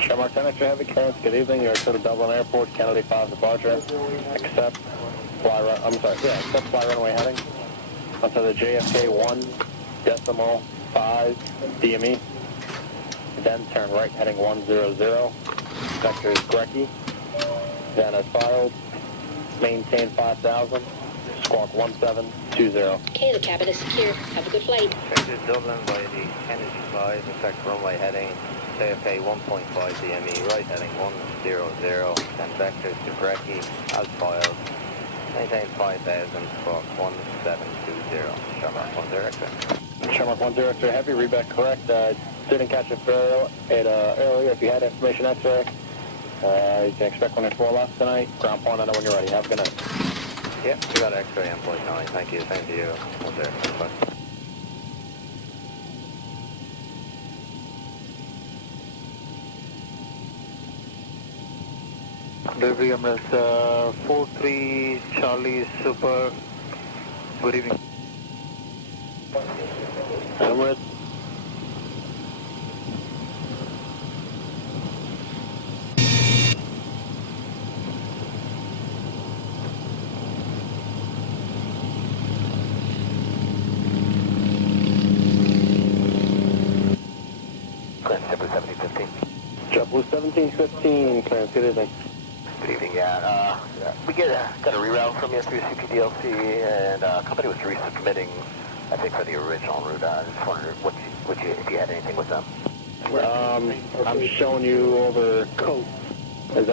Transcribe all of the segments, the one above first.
Shamrock 10 extra heavy clearance, good evening. You're to the Dublin Airport, Kennedy 5 departure. Accept fly runway heading onto the JFK 1.5 DME. Then turn right heading 100. Vector is Grecky. Then as filed, maintain 5,000. Squawk 1720. Okay, the cabin is secure. Have a good flight. Changes Dublin by the Kennedy 5, effect runway heading JFK 1.5 DME, right heading 100, then vectors to Grecky, as filed. Maintain 5,000, squawk 1720. Shamrock 1 director. Shamrock 1 director heavy, read back correct. Didn't catch it earlier. If you had information X-ray, you can expect 104 left tonight. Ground point, I know when you're ready. Have a good night. Yep, we got X-ray endpoint 9. Thank you. Same to you. 1 director. Bye. Delivery Emirates 43 Charlie Super. Good evening. Emirates. JetBlue 1715, clearance, good evening. Good evening, yeah. We got a reroute from you through CPDLC, and company was resubmitting, I think, for the original route. I just wondered if you had anything with them. I'm showing you over coast. Is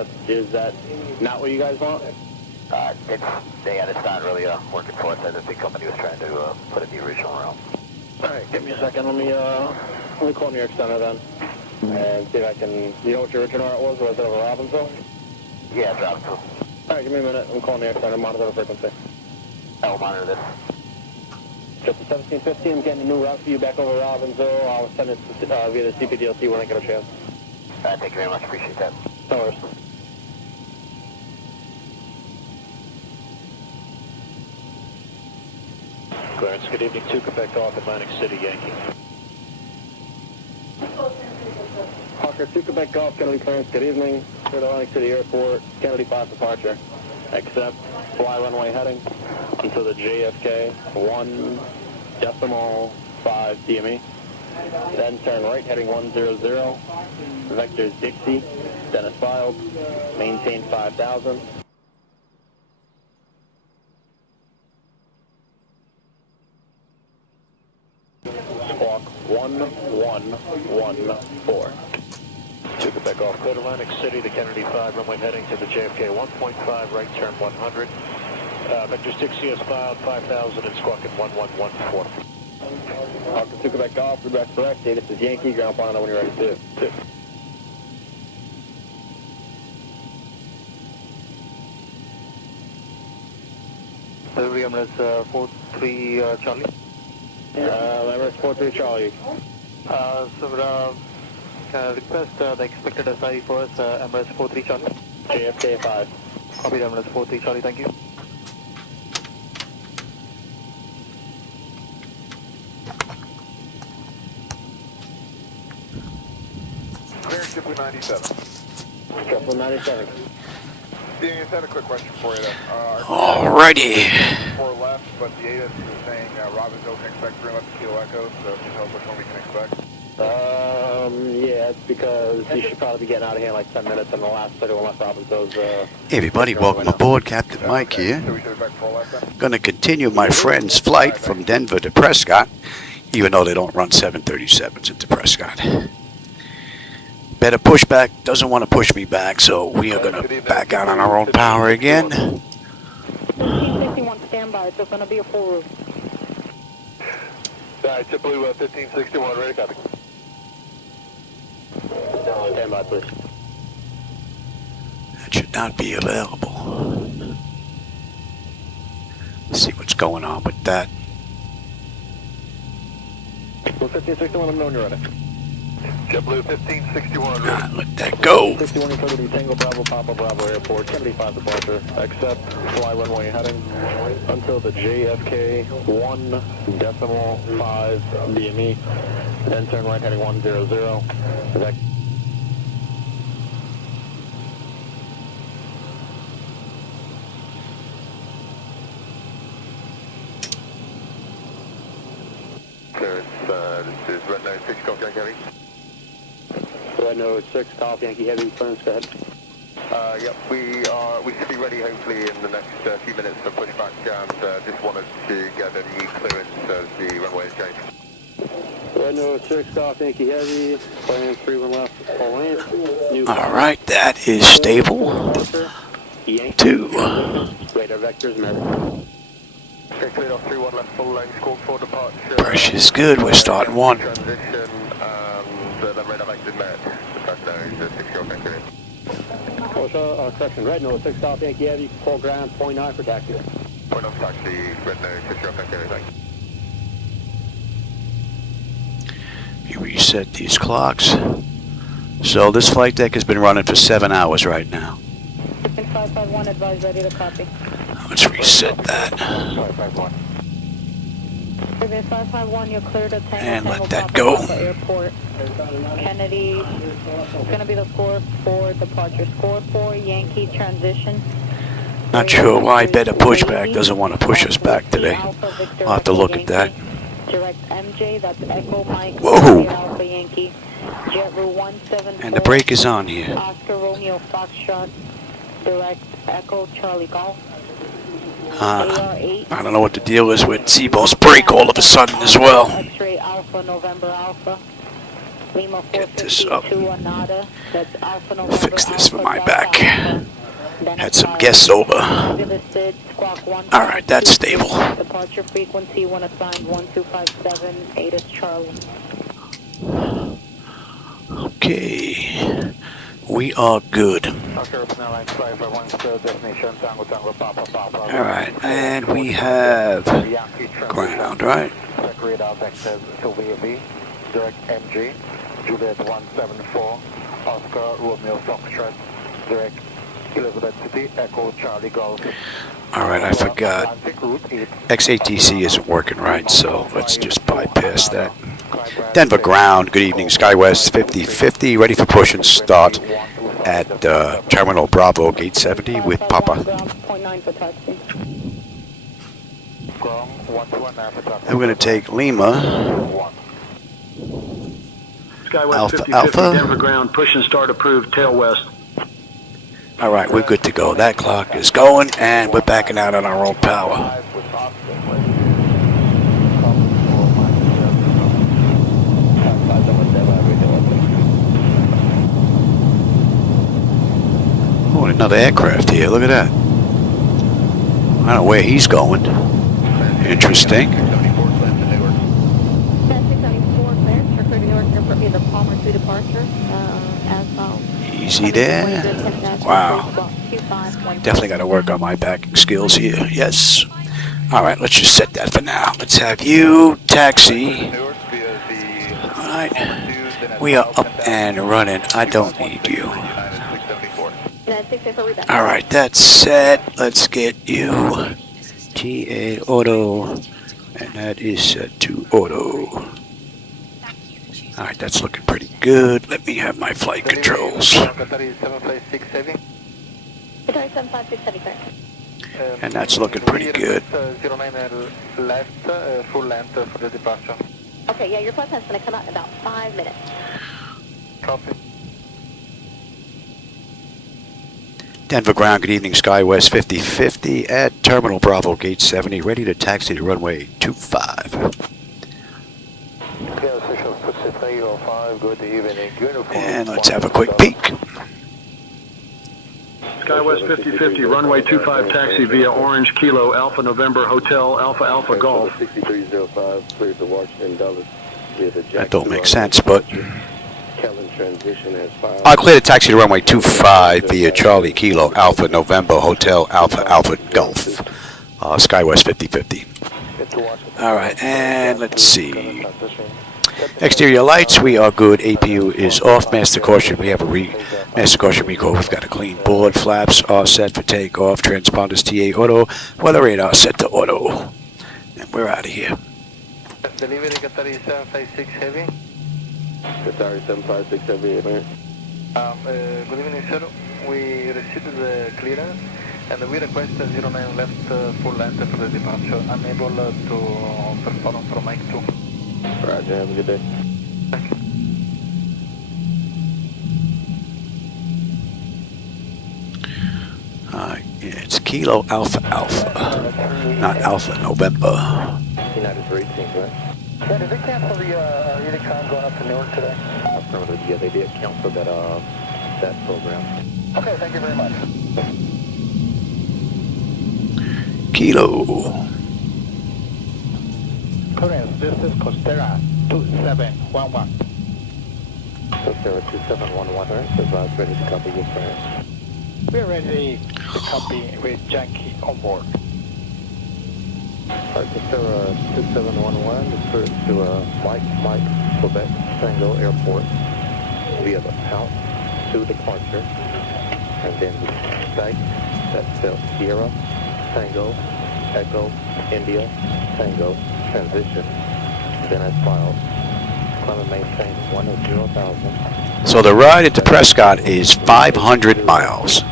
that not what you guys want? It's not really working for us. I think the company was trying to put in the original route. All right, give me a second. Let me call New York Center then, and see if I can. You know what your original route was? Was it over Robbinsville? Yeah, Robbinsville. All right, give me a minute. I'm calling New York Center. Monitor the frequency. I will monitor this. Just the 1715. I'm getting a new route for you back over Robbinsville. I'll send it via the CPDLC when I get a chance. Thank you very much. Appreciate that. No worries. Clarence, good evening. 2 Quebec off Atlantic City, Yankee. Hawker 2 Quebec Golf, Kennedy clearance, good evening. To the Atlantic City Airport, Kennedy 5 departure. Accept fly runway heading onto the JFK 1.5 DME. Then turn right heading 100. Vectors Dixie, Dennis filed. Maintain 5,000. Squawk 1114. 2 Quebec off, clear Atlantic City, the Kennedy 5, runway heading to the JFK 1.5, right turn 100. Vector 60 is filed, 5,000 and squawk at 1114. Hawker 2 Quebec Golf, read back correct. This is Yankee, ground point, I know when you're ready to. Delivery Emirates 43 Charlie. Emirates 43 Charlie. Can I request the expected SI for us, Emirates 43 Charlie? JFK 5. Copy, Emirates 43 Charlie, thank you. Clearance JetBlue 97. JetBlue 97. Dean, just had a quick question for you. Alrighty. 4 left, but the ATIS is saying Robbinsville can expect 3 left to Kilo Echo, so can you tell us which one we can expect? Yeah, it's because you should probably be getting out of here in like 10 minutes, and the last 31 left Robinson's, Hey everybody, welcome aboard. Captain Mike here. So we should expect 4 left then? Going to continue my friend's flight from Denver to Prescott, even though they don't run 737s into Prescott. Better pushback, doesn't want to push me back, so we are going to back out on our own power again. 1561 standby, it's going to be a full route. Alright, JetBlue 1561, ready, copy. stand by, please. That should not be available. Let's see what's going on with that. 1561, let me know when you're ready. JetBlue 1561, ready. Let that go. 61 equal Tango Bravo, Papa Bravo Airport, 75 departure. Accept fly runway heading until the JFK 1.5 DME. Then turn right heading 100. is Red Nose 6 Golf Yankee Heavy. Red Nose 6 Golf Yankee Heavy, clearance, go ahead. Yep, we should be ready hopefully in the next few minutes for pushback, and just wanted to get any clearance as the runway is changed. Red Nose 6 Golf Yankee Heavy, plan 31 left, full length. All right, that is stable. 2. Radar vectors, American. Okay, cleared off 31 left, full length, squawk 4 departure. Pressure is good. We're starting 1. Transition, and the radar vector met. That's now 6 Golf Yankee Heavy. Correction, Red Nose 6 Golf Yankee Heavy, full ground, 0.9 for taxi. Point off taxi, Red Nose 6 Golf Yankee Heavy, thanks. You reset these clocks. So this flight deck has been running for 7 hours right now. 551, advise ready to copy. Let's reset that. 551. 551, you're clear to Tango And let Tango that Papa go. Papa Airport. Kennedy, it's going to be the score 4 departure. Score 4, Yankee transition. Not sure why Better Pushback doesn't want to push us back today. I'll have to look at that. Direct MJ, that's Echo Mike. Whoa! Alpha Yankee. Jet Route 174. And the brake is on here. Oscar Romeo Foxtrot. Direct Echo Charlie Golf. I don't know what the deal is with Zibo's brake all of a sudden as well. X-ray Alpha November Alpha. Lima Get this up. 452 Anada. That's Alpha November Fix this for Alpha, my Delta back. Alpha. Had some guests over. Alright, that's stable. Departure frequency when assigned 1257, 8 is Charlie. Okay. We are good. Alright, and we have ground, right? Direct MG, Juliet 174, Oscar Romeo Foxtrot, direct Elizabeth City, Echo Charlie Golf. Alright, I forgot. XATC isn't working right, so let's just bypass that. Denver ground, good evening, SkyWest 5050, ready for push and start at Terminal Bravo, Gate 70 with Papa. And we're going to take Lima. SkyWest Alpha, 5050, Alpha. Denver ground, push and start approved, tail west. Alright, we're good to go. That clock is going, and we're backing out on our own power. Oh, another aircraft here. Look at that. I don't know where he's going. Interesting. Easy there. Wow. Definitely got to work on my backing skills here. Yes. Alright, let's just set that for now. Let's have you taxi. Alright. We are up and running. I don't need you. Alright, that's set. Let's get you TA auto. And that is set to auto. Alright, that's looking pretty good. Let me have my flight controls. And that's looking pretty good. Left, full length for the departure. Okay, yeah, your flight time's going to come out in about 5 minutes. Copy. Denver ground, good evening, SkyWest 5050 at Terminal Bravo, Gate 70, ready to taxi to runway 25. And let's have a quick peek. SkyWest 5050, runway 25 taxi via Orange Kilo Alpha November Hotel Alpha Alpha Golf. 6305, cleared to Washington, Dulles. That don't make sense, but I'll clear the taxi to runway 25 via Charlie Kilo Alpha November Hotel Alpha Alpha Golf. SkyWest 5050. Alright, and let's see. Exterior lights, we are good. APU is off. Master caution, we have a master caution recall. We've got a clean board. Flaps are set for takeoff. Transponders TA auto. Weather radar set to auto. And we're out of here. Delivery Qatari 756 Heavy. Qatari 756 Heavy, man. Good evening, sir. We received the clearance and we request 09 left full length for the departure. Unable to perform from Mike 2. Roger, have a good day. Yeah, it's Kilo Alpha Alpha, not Alpha November. United 3, correct? Yeah, did they cancel the Unicron going up to Newark today? Affirmative, yeah, they did cancel that program. Okay, thank you very much. Kilo. Clearance, this is Costera 2711. Costera 2711, right? Advise ready to copy your clearance. We're ready to copy with Yankee on board. Alright, Costera 2711 is cleared to Mike, Quebec, Tango Airport via the Out to departure. And then the Skype, that's Sierra, Tango, Echo, India, Tango, transition. Then as filed. Climb and maintain 10,000. So the ride into Prescott is 500 miles.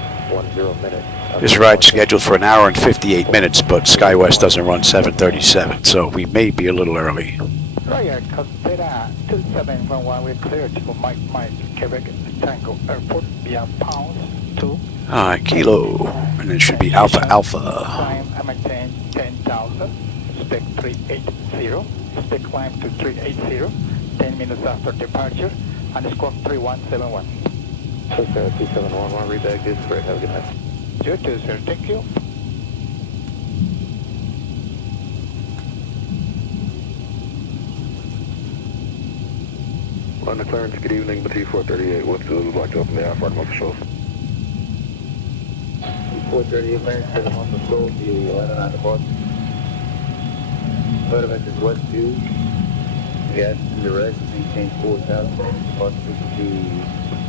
10 minutes. This ride's scheduled for an hour and 58 minutes, but SkyWest doesn't run 737, so we may be a little early. Roger, Costera 2711, we're cleared to Mike, Quebec, Tango Airport via Pounds 2. Alright, Kilo. And it should be Alpha Alpha. Climb and maintain 10,000. Spec 380. Spec climb to 380. 10 minutes after departure. And squawk 3171. Costera 2711, rebag is correct. Have a good night. You too, sir. Thank you. On the clearance, good evening, Batie 438. What's the would like to open the airport month shows? 438 clearance for the month of Seoul, the 11 on the bus. Photo vectors west 2. Gas to the red, maintain 4,000. Bus to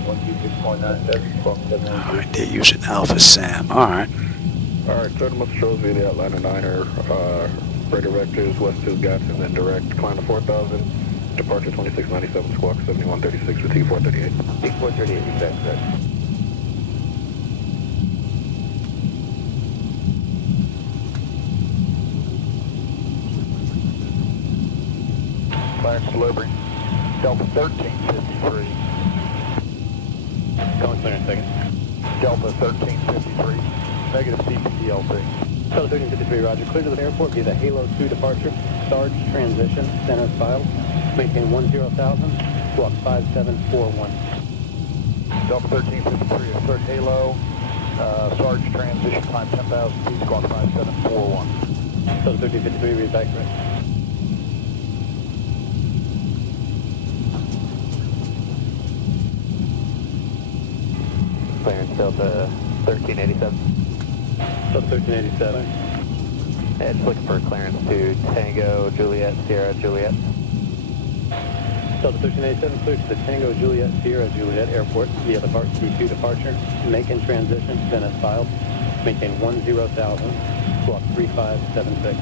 126.97, squawk 7. Alright, they're using Alpha Sam. Alright. Alright, clear the month shows via the Outliner 9er, radar vectors, west 2 gas, and then direct, climb to 4,000. Departure 2697, squawk 7136 with T438. T438, exactly correct. Clearance delivery. Delta 1353. Going clearance, second. Delta 1353. Negative CPDLC. Delta 1353, roger. Clear to the airport via the Halo 2 departure. Sarge transition, center filed. Maintain 10,000. Squawk 5741. Delta 1353 is third Halo. Sarge transition, climb 10,000 feet, squawk 5741. Delta 1353, read back correct. Clearance Delta 1387. Delta 1387. It's looking for clearance to Tango, Juliet, Sierra, Juliet. Delta 1387, clear to the Tango, Juliet, Sierra, Juliet Airport via the Part C2 departure. Making transition, then as filed. Maintain 10,000. Squawk 3576.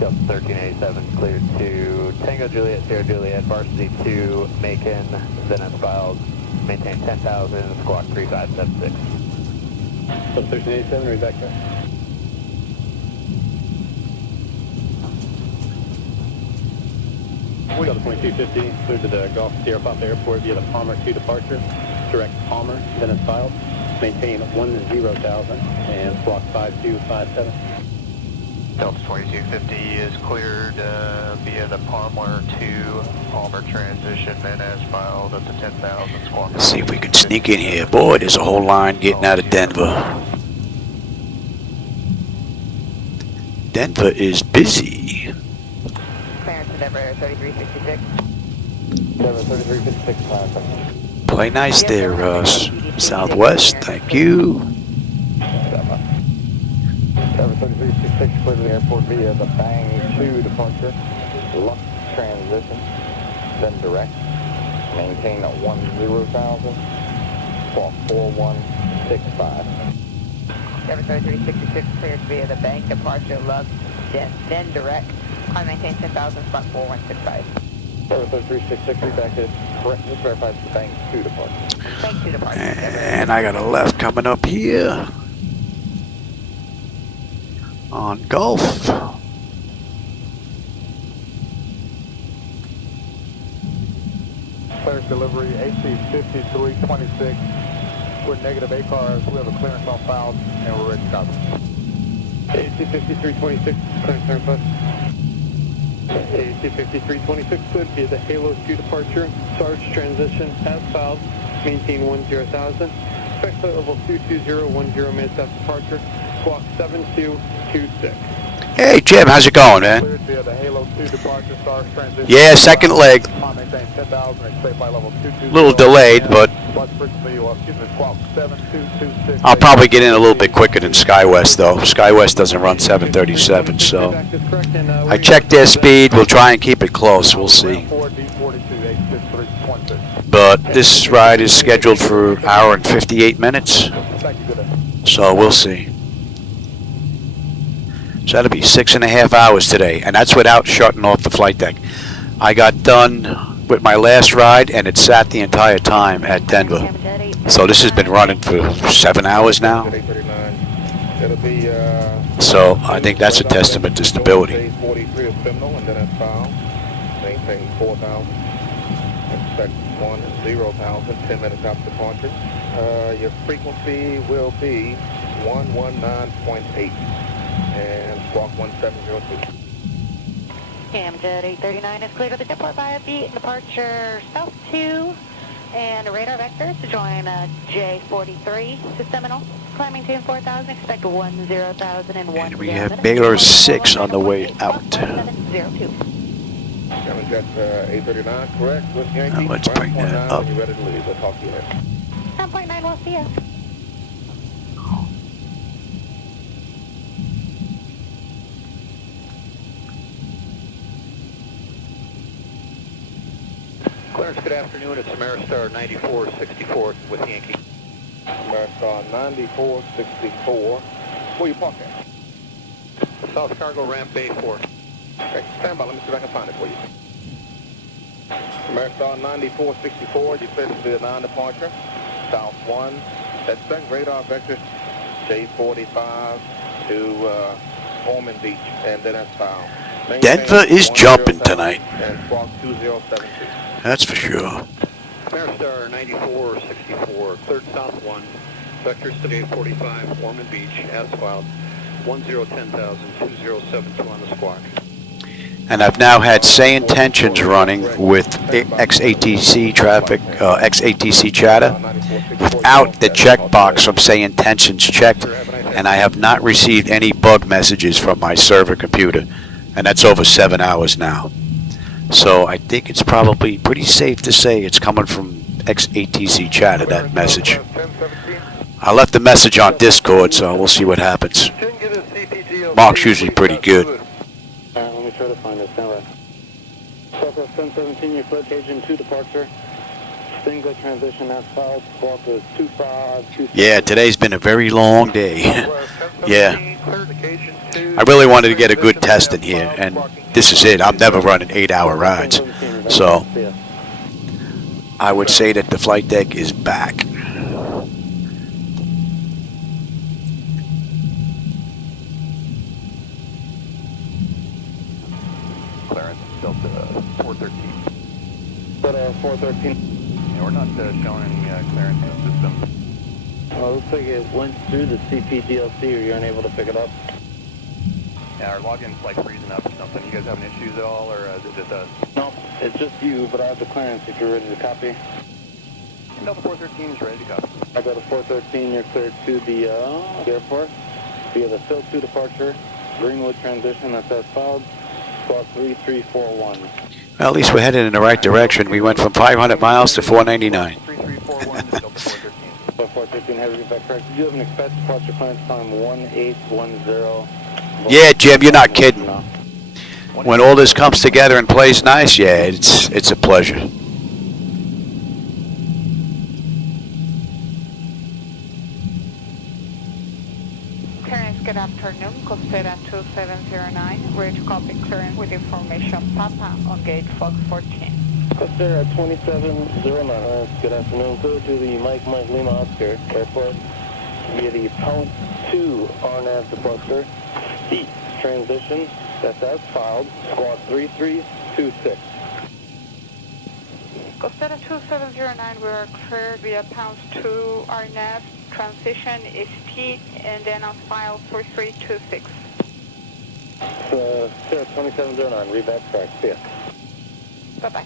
Delta 1387 cleared to Tango, Juliet, Sierra, Juliet, Varsity 2, Macon, then as filed. Maintain 10,000, squawk 3576. Delta 1387, read back there. Delta 2250, clear to the Gulf Sierra Papa Airport via the Palmer 2 departure. Direct Palmer, then as filed. Maintain 10,000 and squawk 5257. Delta 2250 is cleared via the Palmer 2 Palmer transition, then as filed up to 10,000 squawk. Let's see if we can sneak in here. Boy, there's a whole line getting out of Denver. Denver is busy. Clearance to Denver 3366. Denver 3356, Play nice there, Russ. Southwest, thank you. Denver 3366 clear to the airport via the Bang 2 departure, Lux transition, then direct, maintain 10,000, squawk 4165. Denver 3366 cleared via the bank departure, Lux, then direct. Climb maintain 10,000, squawk 4165. Denver 3366, back to correct, this verifies the Bang 2 departure. Bank 2 departure. And I got a left coming up here. On Gulf. Clearance delivery, AC 5326. We're negative 8 cars. We have a clearance on file, and we're ready to copy. AC 5326, clearance turn plus. AC 5326, cleared via the Halo 2 departure. Sarge transition as filed. Maintain 10,000. Expect flight level 22010 minutes after departure. Squawk 7226. Hey, Jim, how's it going, man? Cleared via the Halo 2 departure. Sarge transition. Yeah, second leg. Maintain 10,000. Expect flight level 220. Little delayed, but I'll probably get in a little bit quicker than SkyWest, though. SkyWest doesn't run 737, so I checked their speed. We'll try and keep it close. We'll see. But this ride is scheduled for an hour and 58 minutes, so we'll see. So that'll be 6.5 hours today, and that's without shutting off the flight deck. I got done with my last ride, and it sat the entire time at Denver. So this has been running for 7 hours now. So I think that's a testament to stability. 43 of Seminole, and then that's found. Maintain 4,000. Expect 10,000, 10 minutes after departure. Your frequency will be 119.8 and squawk 1702. Amjet 839 is cleared to the depot via beat departure south 2 and radar vectors to join J43 to Seminole. Climbing to 4,000, expect 10,000 and 1. And we have Baylor 6 on the way out. 702. Jet 839, correct. With Yankee. Now let's bring that up. When you're ready to leave, we'll talk to you later. 10.9, we'll see you. Clearance, good afternoon. It's Ameristar 9464 with Yankee. Ameristar 9464. Where you parked at? South Cargo Ramp Bay 4. Okay, stand by. Let me see if I can find it for you. Ameristar 9464. You cleared to the 9 departure. South 1. Expect radar vector J45 to Ormond Beach, and then that's found. Denver is jumping tonight. And squawk 2072. That's for sure. Ameristar 9464, cleared south 1. Vectors to J45, Ormond Beach, as filed. 10,000, 2072 on the squawk. And I've now had SayIntentions running with XATC traffic, XATC chatter, without the checkbox from SayIntentions checked, and I have not received any bug messages from my server computer, and that's over 7 hours now. So I think it's probably pretty safe to say it's coming from XATC chatter, that message. I left the message on Discord, so we'll see what happens. Mark's usually pretty good. Let me try to find it. Stand by. Southwest 1017, your clear cage 2 departure. Single transition as filed. Squawk is 2526. Yeah, today's been a very long day. Yeah. I really wanted to get a good test in here, and this is it. I'm never running 8-hour rides. So I would say that the flight deck is back. Clearance, Delta 413. Delta 413. Yeah, we're not showing any clearance in the system. Looks like it went through the CPDLC, or you're unable to pick it up. Yeah, our login's like freezing up or something. You guys having issues at all, or is it just us? No, it's just you, but I have the clearance if you're ready to copy. Delta 413 is ready to copy. I got a 413, you're cleared to the airport via the SIL 2 departure, Greenwood transition, that's as filed, squawk 3341. Well, at least we're headed in the right direction. We went from 500 miles to 499. 3341 is Delta 413. 413, have you back correct? You have an expected departure clearance time 1810. Yeah, Jim, you're not kidding. When all this comes together and plays nice, yeah, it's a pleasure. Clearance, good afternoon. Costera 2709. Ready to copy clearance with information Papa on gate Fox 14. Costera 2709. Good afternoon. Go to the Mike Lima Oscar Airport via the Pound 2 RNAV departure. East transition, that's as filed, squawk 3326. Costera 09, we are cleared via pounds 2 RNAV. Transition is Pete, and then on file 4326. 2709, reback track, see ya. Bye-bye.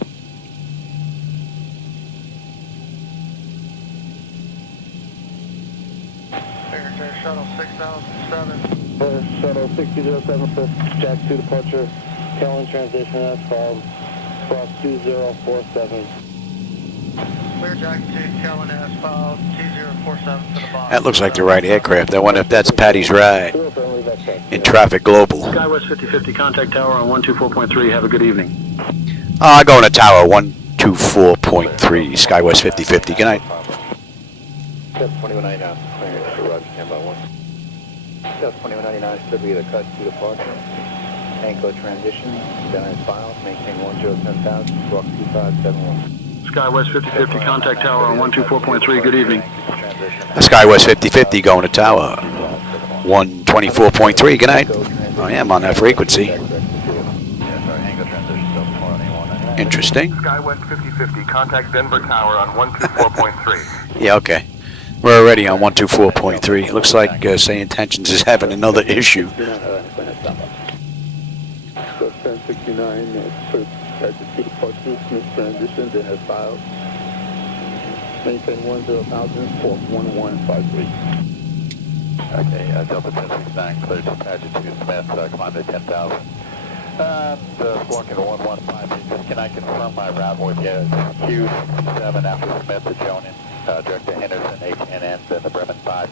Shuttle 6007. Shuttle 6007, Jack 2 departure, Kellen transition as filed, Fox 2047. Clear Jack 2, Kellen as filed, 2047 for the box. That looks like the right aircraft. I wonder if that's Patty's ride in Traffic Global. SkyWest 5050, contact tower on 124.3. Have a good evening. Going to tower 124.3, SkyWest 5050. Good night. 2199, clearance to Roger, stand by 1. 2199 should be the cut to departure. Anchor transition, then as filed, maintain 1010,000, squawk 2571. SkyWest 5050, contact tower on 124.3. Good evening. SkyWest 5050 going to tower 124.3. Good night. I am on that frequency. Interesting. SkyWest 5050, contact Denver Tower on 124.3. Yeah, okay. We're already on 124.3. It looks like SayIntentions is having another issue. 1069, first at the departure, Smith transition, then as filed. Maintain 10,000, squawk 1153. Okay, Delta 1069, clear to Paget 2 Smith, climb to 10,000. Squawking 1153, can I confirm my route with you? Q7 after Smith to Jonan, direct to Henderson, ATNN, then the Bremen 5.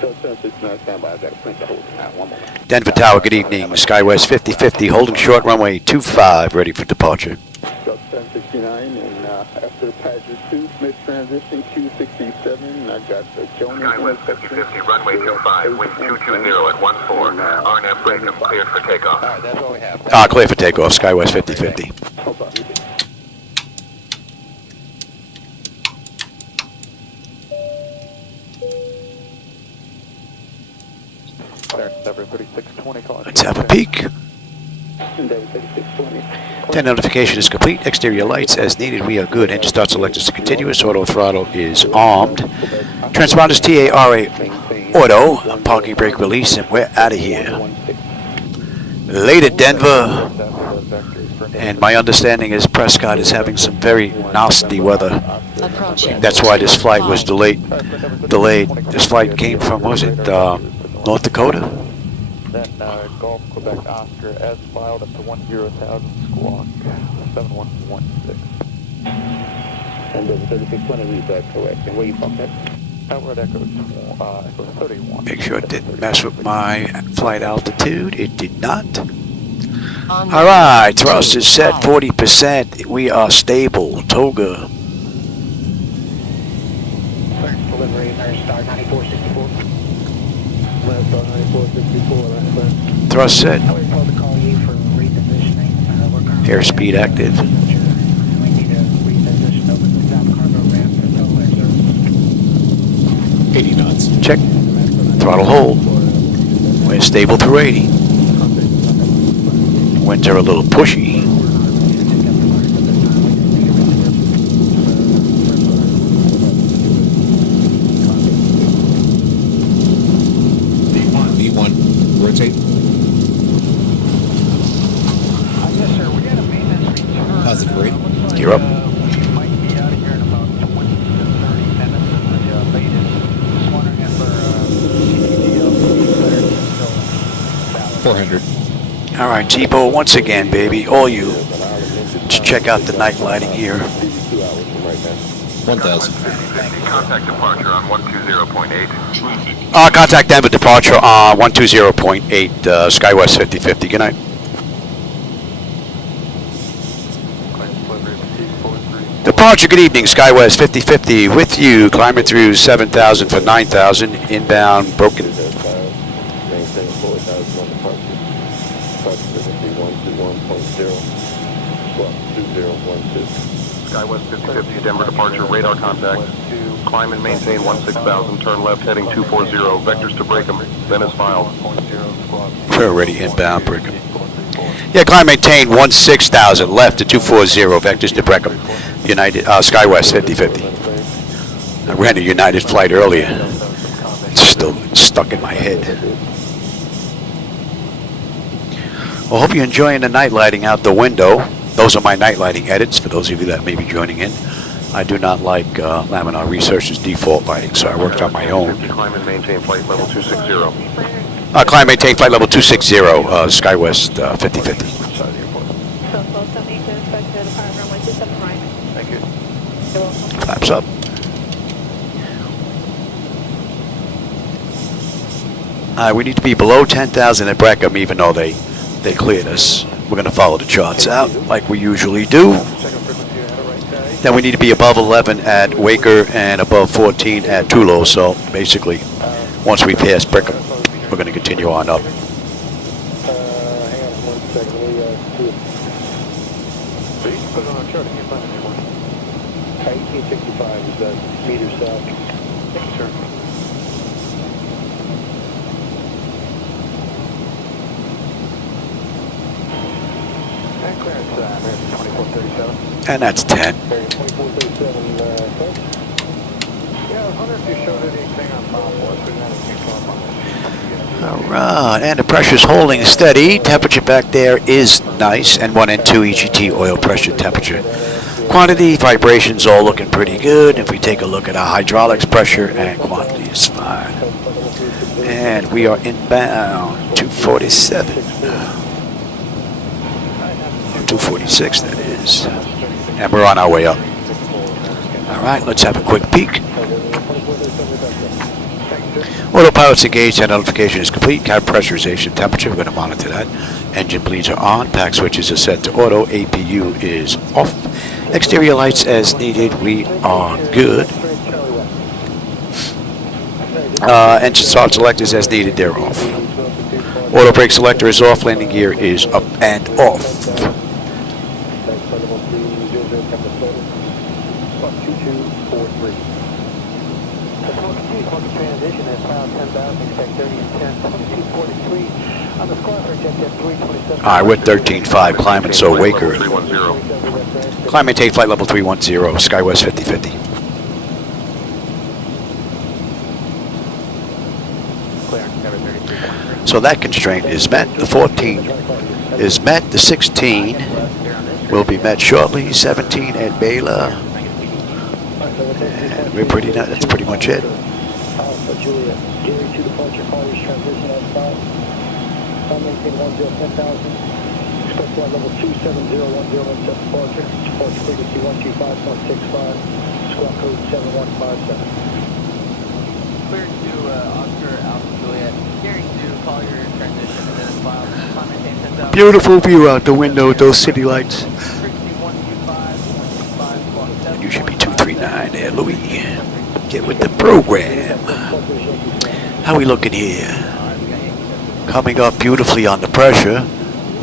Delta 1069, stand by, I've got to print the whole thing out, one moment. Denver Tower, good evening. SkyWest 5050, holding short runway 25, ready for departure. Delta 1069, and after Paget 2 Smith transition, Q67, I got the Jonan. SkyWest 5050, runway 25, wind 220 at 14. RNAV Brigham, cleared for takeoff. Alright, that's all we have. Clear for takeoff, SkyWest 5050. Hold on. Let's have a peek. That notification is complete. Exterior lights as needed. We are good. Engine start selected to continuous. Auto throttle is armed. Transponders TARA auto. Parking brake release, and we're out of here. Late at Denver. And my understanding is Prescott is having some very nasty weather. That's why this flight was delayed. This flight came from, what was it, North Dakota? Then Golf Quebec Oscar as filed up to 10,000 squawk 7116. And the 3620 read that correct. And where you from that? Outward Echo 31. Make sure it didn't mess with my flight altitude. It did not. Alright, thrust is set 40%. We are stable. Toga. Delivery, Star 9464. Thrust set. Airspeed active. 80 knots. Check. Throttle hold. We're stable through 80. Winds are a little pushy. Rotate. Yes, sir. We got a maintenance return. Positive rate. Gear up. We might be out of here in about 20 to 30 minutes in the latest. Just wondering if our CDL clearance is still valid. 400. All right, Zibo, once again, baby, all you. Let's check out the night lighting here. 1,000. Contact departure on 120.8. Contact Denver departure on 120.8, SkyWest 5050. Good night. Departure, good evening, SkyWest 5050 with you, climbing through 7,000 for 9,000, inbound, broken. SkyWest 5050, Denver departure, radar contact. Climb and maintain 16,000, turn left heading 240, vectors to Brigham, then as filed. We're already inbound, Brigham. Yeah, climb maintain 16,000 left to 240 vectors to Breckham. United SkyWest 5050. I ran a United flight earlier. It's still stuck in my head. Well, hope you're enjoying the night lighting out the window. Those are my night lighting edits for those of you that may be joining in. I do not like Laminar Research's default lighting, so I worked on my own. Climb and maintain flight level 260. Climb maintain flight level 260, SkyWest 5050. Thank you. Flaps up. We need to be below 10,000 at Breckham, even though they cleared us. We're going to follow the charts out like we usually do. Then we need to be above 11 at Waker and above 14 at Tulo. So basically, once we pass Breckham, we're going to continue on up. Hang on 1 second. See, put it on our chart. I can't find anyone. 1865 is the meter south. Sure. And clearance, 2437. And that's 10. 2437, folks. Yeah, I was wondering if you showed anything on mile for us. We didn't have anything to talk about. All right, and the pressure's holding steady. Temperature back there is nice. N1 and 2 EGT oil pressure temperature. Quantity, vibrations all looking pretty good. If we take a look at our hydraulics pressure and quantity is fine. And we are inbound 247. 246 that is. And we're on our way up. All right, let's have a quick peek. Autopilot's engaged and notification is complete. Cabin pressurization temperature, we're going to monitor that. Engine bleeds are on. Pack switches are set to auto. APU is off. Exterior lights as needed. We are good. Engine start selectors as needed. They're off. Auto brake selector is off. Landing gear is up and off. Transition at file 10,000, expect 30 and 10, 2243. On the squad project at 327. All right, we're 13.5 climbing, so Waker. 310. Climb maintain flight level 310, SkyWest 5050. So that constraint is met. The 14 is met. The 16 will be met shortly. 17 at Bela. And we're pretty. That's pretty much it. Julia, Gary to departure, Colliers transition at 5. Climb maintain 10,000. Expect flight level 27010 set departure. Departure frequency 125.65. Squawk code 7157. Clear to Oscar Alpha Juliet. Gary to Collier transition and then file. Climb maintain 10,000. Beautiful view out the window with those city lights. You should be 239 there, Louis. Get with the program. How we looking here? Coming up beautifully on the pressure.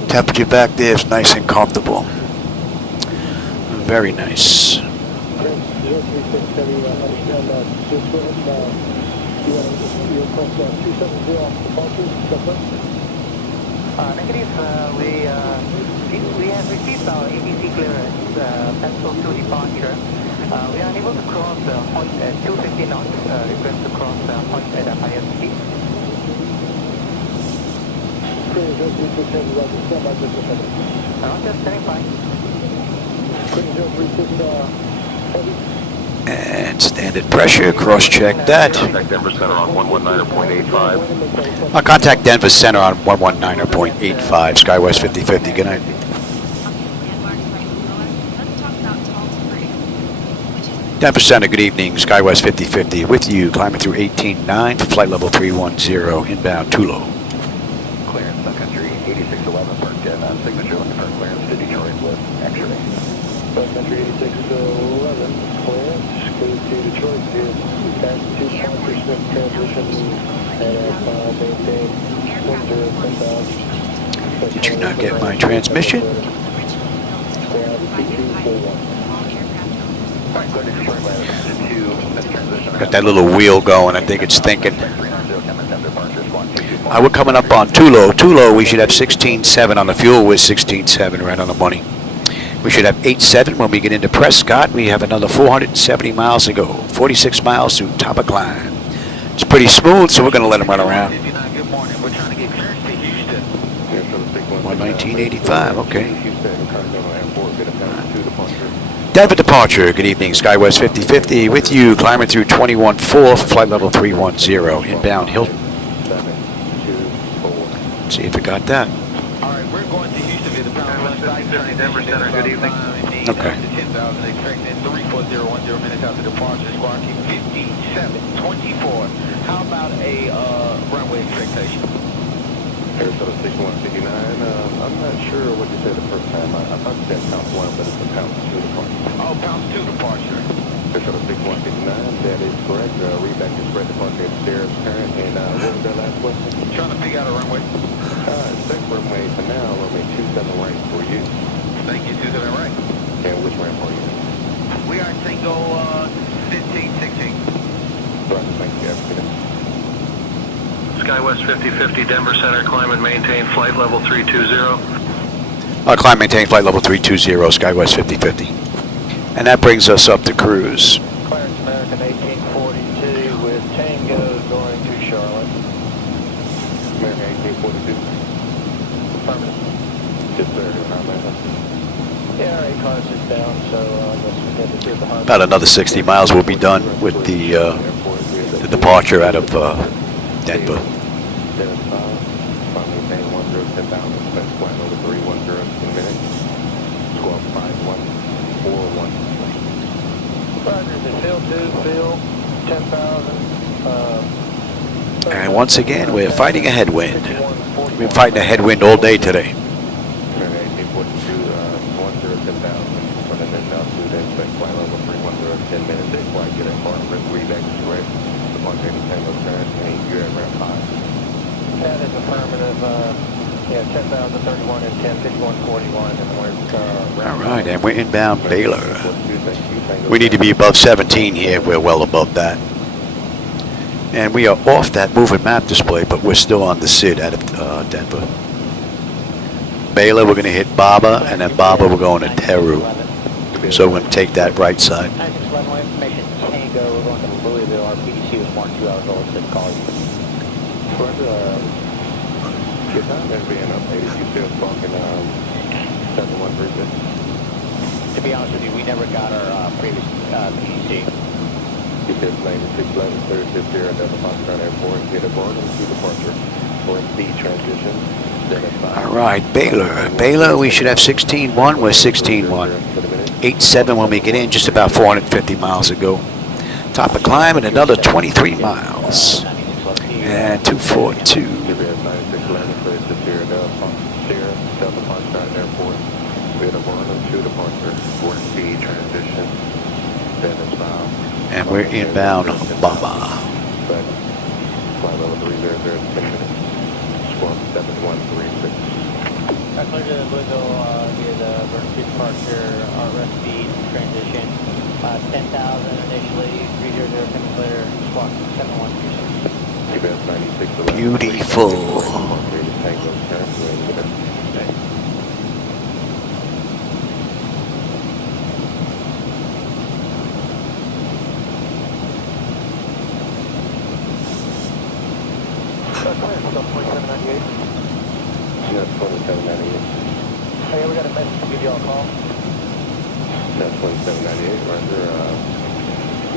Temperature back there is nice and comfortable. Very nice. Negative, we have received our ABC clearance, pencil to departure. We are unable to cross point at 250 knots. Request to cross point at a higher speed. Just standing by. And standard pressure, cross-check that. Contact Denver Center on 119.85. I'll contact Denver Center on 119.85, SkyWest 5050. Good night. Denver Center, good evening, SkyWest 5050 with you, climbing through 18.9 to flight level 310, inbound Tulo. Clearance, Country 8611, park at signature, looking for clearance to Detroit with X-ray. Country 8611, clearance, go to Detroit, back to Smith transition, and maintain 10,000. Did you not get my transmission? Got that little wheel going, I think it's thinking. We're coming up on too low. Too low, we should have 16.7 on the fuel with 16.7 right on the money. We should have 8.7 when we get into Prescott. We have another 470 miles to go. 46 miles to top of climb. It's pretty smooth, so we're going to let them run around. 119.85, okay. Denver departure, good evening, SkyWest 5050 with you, climbing through 21.4 for flight level 310, inbound Hilton. Let's see if we got that. All right, we're going to Houston via the Pound 50 Denver Center, good evening. Okay. 10,000, expecting 34010 minutes after departure, squawk 5724. How about a runway expectation? Arizona 6159, I'm not sure what you said the first time. I thought you said pound 1, but it's a pound 2 departure. Oh, pound 2 departure. Arizona 6159, that is correct. Read back to spread departure at Stairs current, and what was that last question? Trying to figure out a runway. Set runway for now, runway 27 right for you. Thank you, 27 right. And which ramp are you? We are single 1516. Roger, thank you, African. SkyWest 5050 Denver Center, climb and maintain flight level 320. Climb maintain flight level 320, SkyWest 5050. And that brings us up to cruise. Clarence American 1842 with Tango going to Charlotte. American 1842. Affirmative. Yes, sir. Yeah, our cars is down, so let's get to the harbor. About another 60 miles will be done with the departure out of Denver. Dennis 5, finally maintain 10,000, spent flight over 310 in minutes. 125141. Roger, the fill 2, fill 10,000. And once again, we're fighting a headwind. We've been fighting a headwind all day today. That is affirmative. Yeah, 10,031 and 105141, and we're All right, and we're inbound Baylor. We need to be above 17 here. We're well above that. And we are off that moving map display, but we're still on the SID out of Denver. Baylor, we're going to hit Baba, and then Baba, we're going to Teru. So we're going to take that right side. I just let my information. Tango, we're going to Louisville. Our PDC was more than 2 hours old, so call you. Good time, there's being updated. You still talking 7136? To be honest with you, we never got our previous PDC. You said 9611, 350 at Delta Foxtrot Airport. Get aboard and see departure for B transition. All right, Baylor. Baylor, we should have 16.1. We're 16.1. 8.7 when we get in, just about 450 miles to go. Top of climb and another 23 miles. And 242. Delta Foxtrot Airport. We had a 102 departure for B transition. Dennis 5. And we're inbound Baba. Flight level 300, 10 minutes. Squawk 7136. I cleared to Louisville via the emergency departure, RSB transition. 10,000 initially, 300 coming clear, squawk 7136. Beautiful. That's 2798. Hey, we got a message to give you all a call. That's 2798, Roger.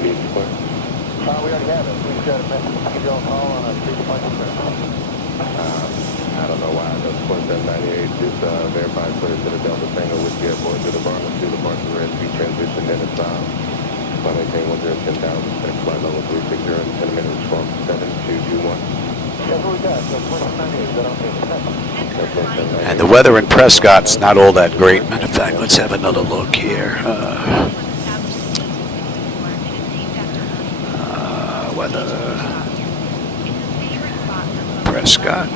Need to clear? We already have it. We've got a message to give you all a call on a 3 departure clear. I don't know why. That's 2798. Just verify clear to the Delta Tango with the airport to the Barnum to the departure SB transition. Then it's flight maintain 110,000. Flight level 360 in 10 minutes from 7221. That's what we got. So 2798. Is that okay? And the weather in Prescott's not all that great. Matter of fact, let's have another look here. Weather. Prescott.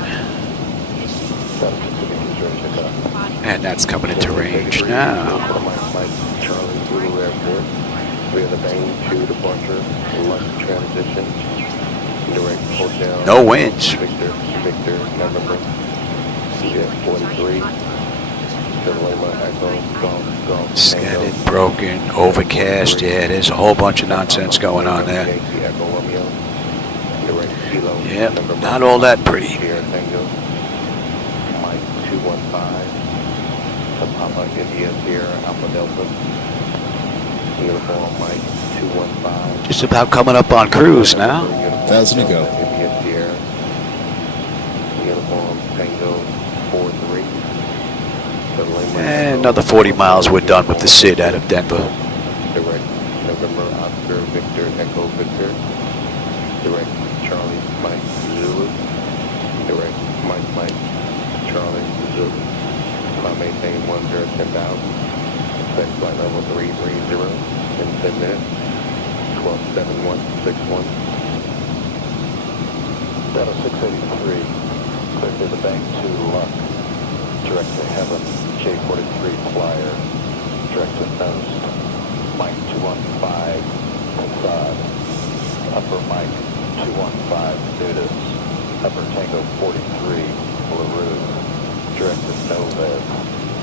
And that's coming into range now. Charlie Zulu Airport. We have the Bain 2 departure. Lunch transition. Direct hotel. No winds. Victor, November. Jet 43. Lima, Echo, Golf, Scattered, broken, overcast. Yeah, there's a whole bunch of nonsense going on there. Yep, not all that pretty. Mike 215. Papa India Sierra Alpha Delta. Uniform Mike 215. Just about coming up on cruise now. 1,000 to go. India Sierra. Uniform Tango 43. And another 40 miles, we're done with the SID out of Denver. Direct November Oscar Victor Echo Victor. Direct Charlie Mike Zulu. Direct Mike Charlie Zulu. Maintain 1010,000. Set flight level 330 in 10 minutes. 127161. Data 683. Clear to the bank to Luck. Direct to Heaven. J43 flyer. Direct to Nose. Mike 215. Facade. Upper Mike 215. Nudis. Upper Tango 43. LaRue. Direct to Noved.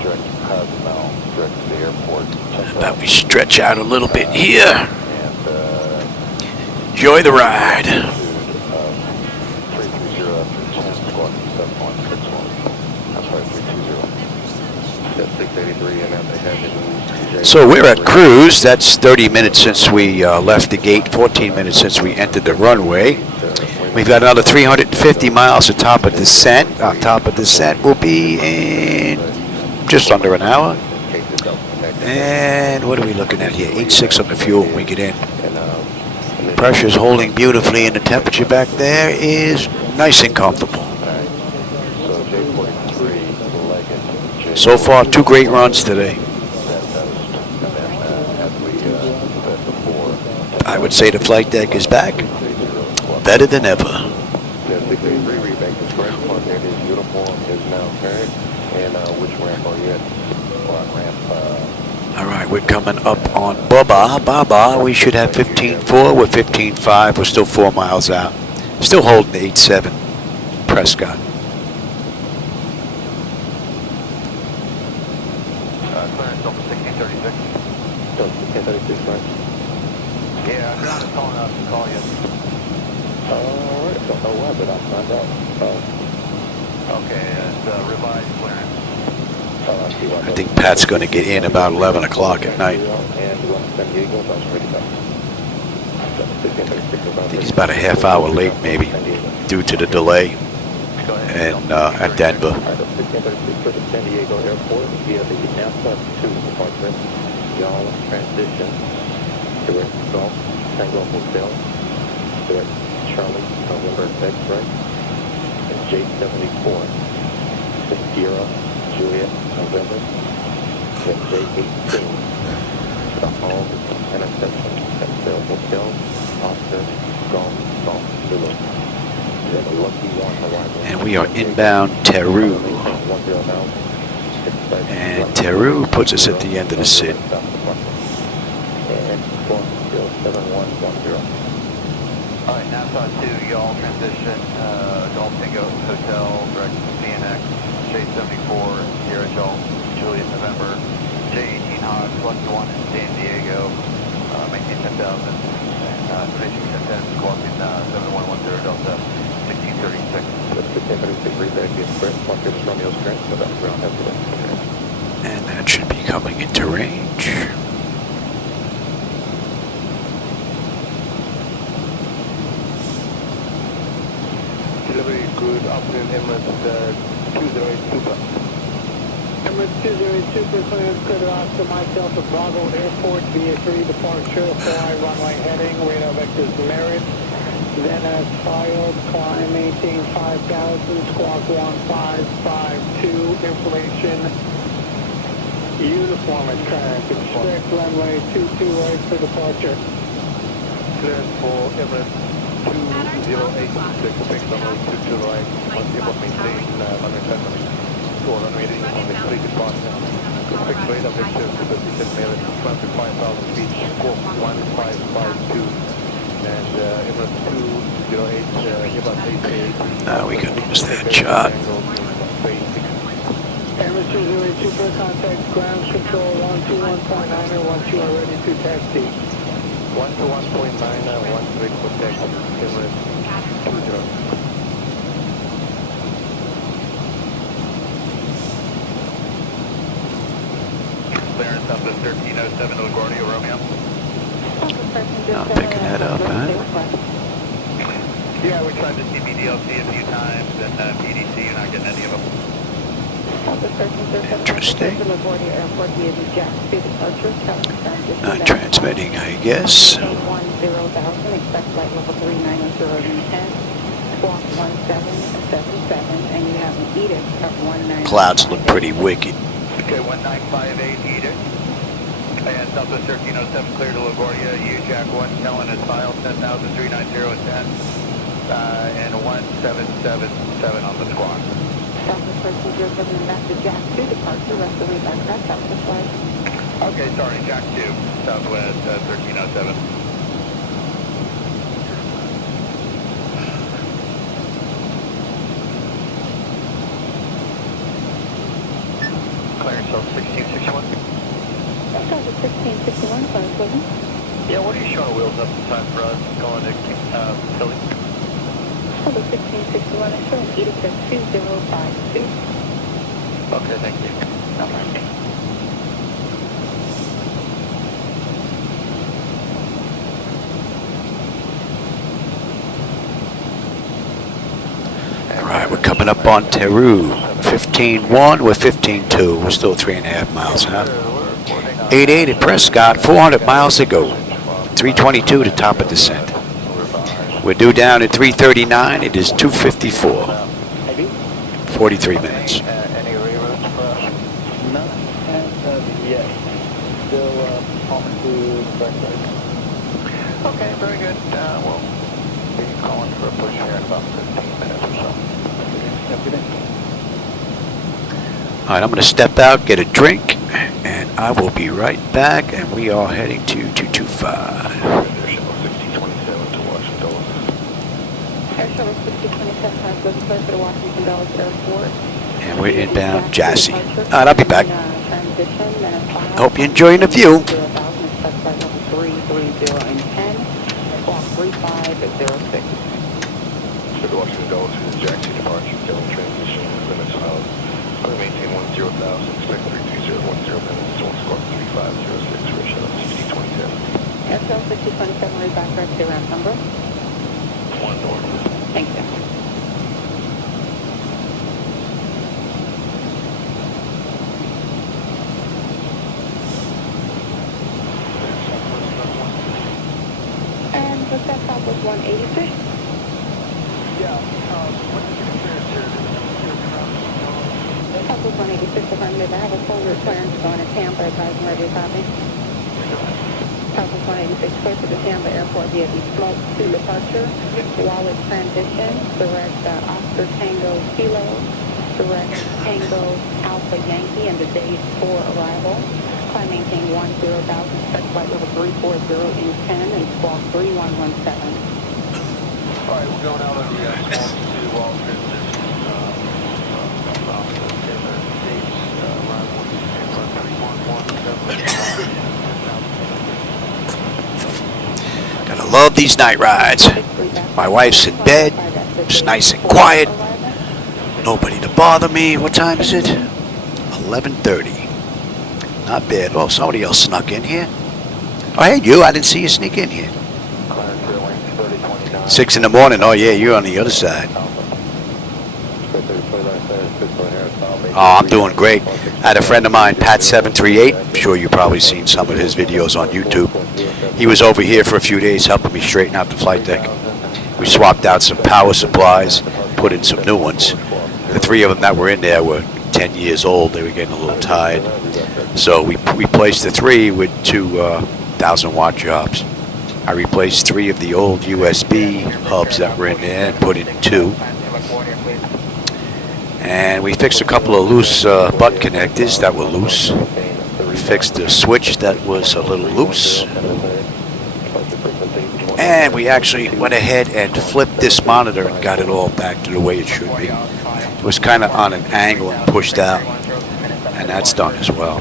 Direct to Cozumel. Direct to the airport. How about we stretch out a little bit here? And Enjoy the ride. 330 after 10, squawk 7161. I'm sorry, 320. That's 683 and out they have. So we're at cruise. That's 30 minutes since we left the gate, 14 minutes since we entered the runway. We've got another 350 miles of top of descent. Our top of descent will be in just under an hour. And what are we looking at here? 8.6 on the fuel when we get in. Pressure's holding beautifully, and the temperature back there is nice and comfortable. So far, 2 great runs today. I would say the flight deck is back, better than ever. All right, we're coming up on Baba. We should have 15.4. We're 15.5. We're still 4 miles out. Still holding the 8.7 Prescott. Clearance Delta 1636. Delta 1636, right? Yeah, I'm not calling up to call you. Alright, don't know why, but I'll find out. Okay, it's revised clearance. I think Pat's going to get in about 11 o'clock at night. I think he's about a half hour late, maybe, due to the delay and at Denver. San Diego Airport via the NASA 2 departure. Y'all transition. Direct Golf, Tango Hotel. Direct Charlie, November X-ray. And J74. Sierra, Juliet, November. And J18. The hall intersection at Bell Hotel. Oscar, Golf, Zulu. And we are inbound Teru. And Teru puts us at the end of the SID. Alright, NASA 2, y'all transition, Golf Tango Hotel, direct CNX, J74, Sierra Golf, Juliet November, J18 Hawk, plus 1 in San Diego, maintain 10,000, and finishing 1010, squawking 7110 Delta, 1636. That's 1636, reback the express, 150 Romeo strength, so that's ground headed. And that should be coming into range. Delivery, good afternoon, Emirates 208 Super. Emirates 208 Super, clearance clear to Oscar Mike Delta Bravo Airport, VA3 departure, fly runway heading, radar vectors merit. Then as filed, climb, maintain 5,000, squawk 1552, information, uniform is current, expect runway 228 for departure. Clearance for Emirates 208, fixed runway 22 right, once able to maintain runway 10 for runway on the 3 departure. Fixed radar vectors to position merit, 25,000 feet, squawk 1552. We can use that chart. Emirates 202 for contact, ground control 121.9 or 12 are ready to taxi. 121.9, 13 for taxi, Emirates 20. Clearance up to 1307 LaGuardia, Romeo. Not picking that up, huh? Yeah, we tried the CBDLC a few times, and PDC, you're not getting any of them. Interesting. Not transmitting, I guess. Clouds look pretty wicked. Okay, 1958 Edith. And Southwest 1307 clear to LaGuardia. Jack 1 Kellen is file 10,390 and 1777 on the squawk. Southwest 1307 back to Jack 2 departure, rest of the way back to Southwest flight. Okay, sorry, Jack 2, Southwest 1307. Clearance of 1661. Southwest 1661, clearance, wasn't it? Yeah, what are you showing wheels up the time for us going to Philly? Southwest 1661, it's showing Edith at 2052. Okay, thank you. Alright, we're coming up on Teru. 15-1 with 15-2. We're still 3.5 miles out. 88 at Prescott, 400 miles to go. 322 to top of descent. We're due down at 339. It is 2:54. 43 minutes. Any reroutes for us? None yet. Still on to Prescott. Okay, very good. We'll be calling for a push here in about 15 minutes or so. Alright, I'm going to step out, get a drink, and I will be right back. And we are heading to 225. Air Shuttle 6027 has been cleared for the Washington Dulles Airport. And we're inbound Jassy. Alright, I'll be back. Hope you're enjoying the view. 330 and 10, block 3506. So the Washington Dulles to the Jackson departure, filling transition, limits filed. Maintain 10,000, expect 320 minutes, one squawk 3506 for Shuttle 6027. Air Shuttle 6027, read back right to the ramp number. 1 north. Thank you. And the set stop was 186. Yeah, what's your clearance here? Top was 186, affirmative. I have a full route clearance going to Tampa, advising ready to copy. Top was 186, clear to the Tampa Airport via the smoke to departure. Wallet transition, direct Oscar Tango Kilo, direct Tango Alpha Yankee, and the date for arrival. Climb maintain 10,000, expect flight level 340 in 10, and squawk 3117. All right, we're going out on the small to wall transition. Gotta love these night rides. My wife's in bed. It's nice and quiet. Nobody to bother me. What time is it? 11:30. Not bad. Oh, somebody else snuck in here. Oh, hey, you. I didn't see you sneak in here. 6 in the morning. Oh, yeah, you're on the other side. Oh, I'm doing great. I had a friend of mine, Pat738. I'm sure you've probably seen some of his videos on YouTube. He was over here for a few days helping me straighten out the flight deck. We swapped out some power supplies, put in some new ones. The 3 of them that were in there were 10 years old. They were getting a little tired. So we replaced the 3 with 2 1,000-watt jobs. I replaced 3 of the old USB hubs that were in there and put in 2. And we fixed a couple of loose butt connectors that were loose. We fixed the switch that was a little loose. And we actually went ahead and flipped this monitor and got it all back to the way it should be. It was kind of on an angle and pushed out, and that's done as well.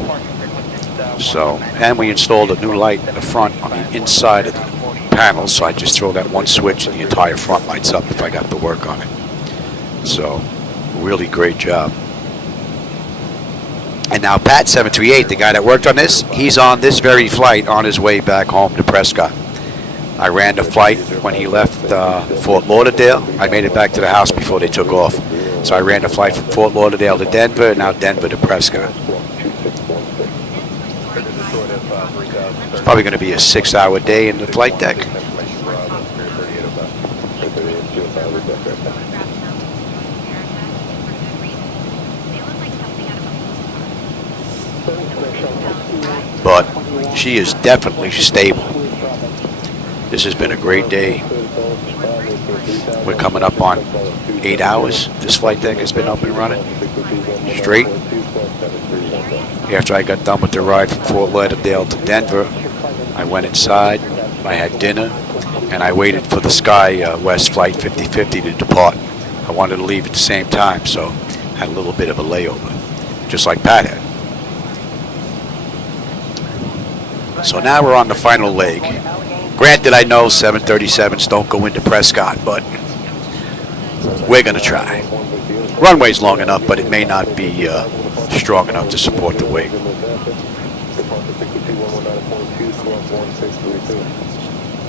So, and we installed a new light in the front on the inside of the panel, so I just throw that one switch and the entire front lights up if I got to work on it. So, really great job. And now Pat 738, the guy that worked on this, he's on this very flight on his way back home to Prescott. I ran the flight when he left Fort Lauderdale. I made it back to the house before they took off. So I ran the flight from Fort Lauderdale to Denver, and now Denver to Prescott. It's probably going to be a 6-hour day in the flight deck. But she is definitely stable. This has been a great day. We're coming up on 8 hours. This flight deck has been up and running straight. After I got done with the ride from Fort Lauderdale to Denver, I went inside, I had dinner, and I waited for the SkyWest Flight 5050 to depart. I wanted to leave at the same time, so I had a little bit of a layover, just like Pat had. So now we're on the final leg. Granted, I know 737s don't go into Prescott, but we're going to try. Runway's long enough, but it may not be strong enough to support the wing.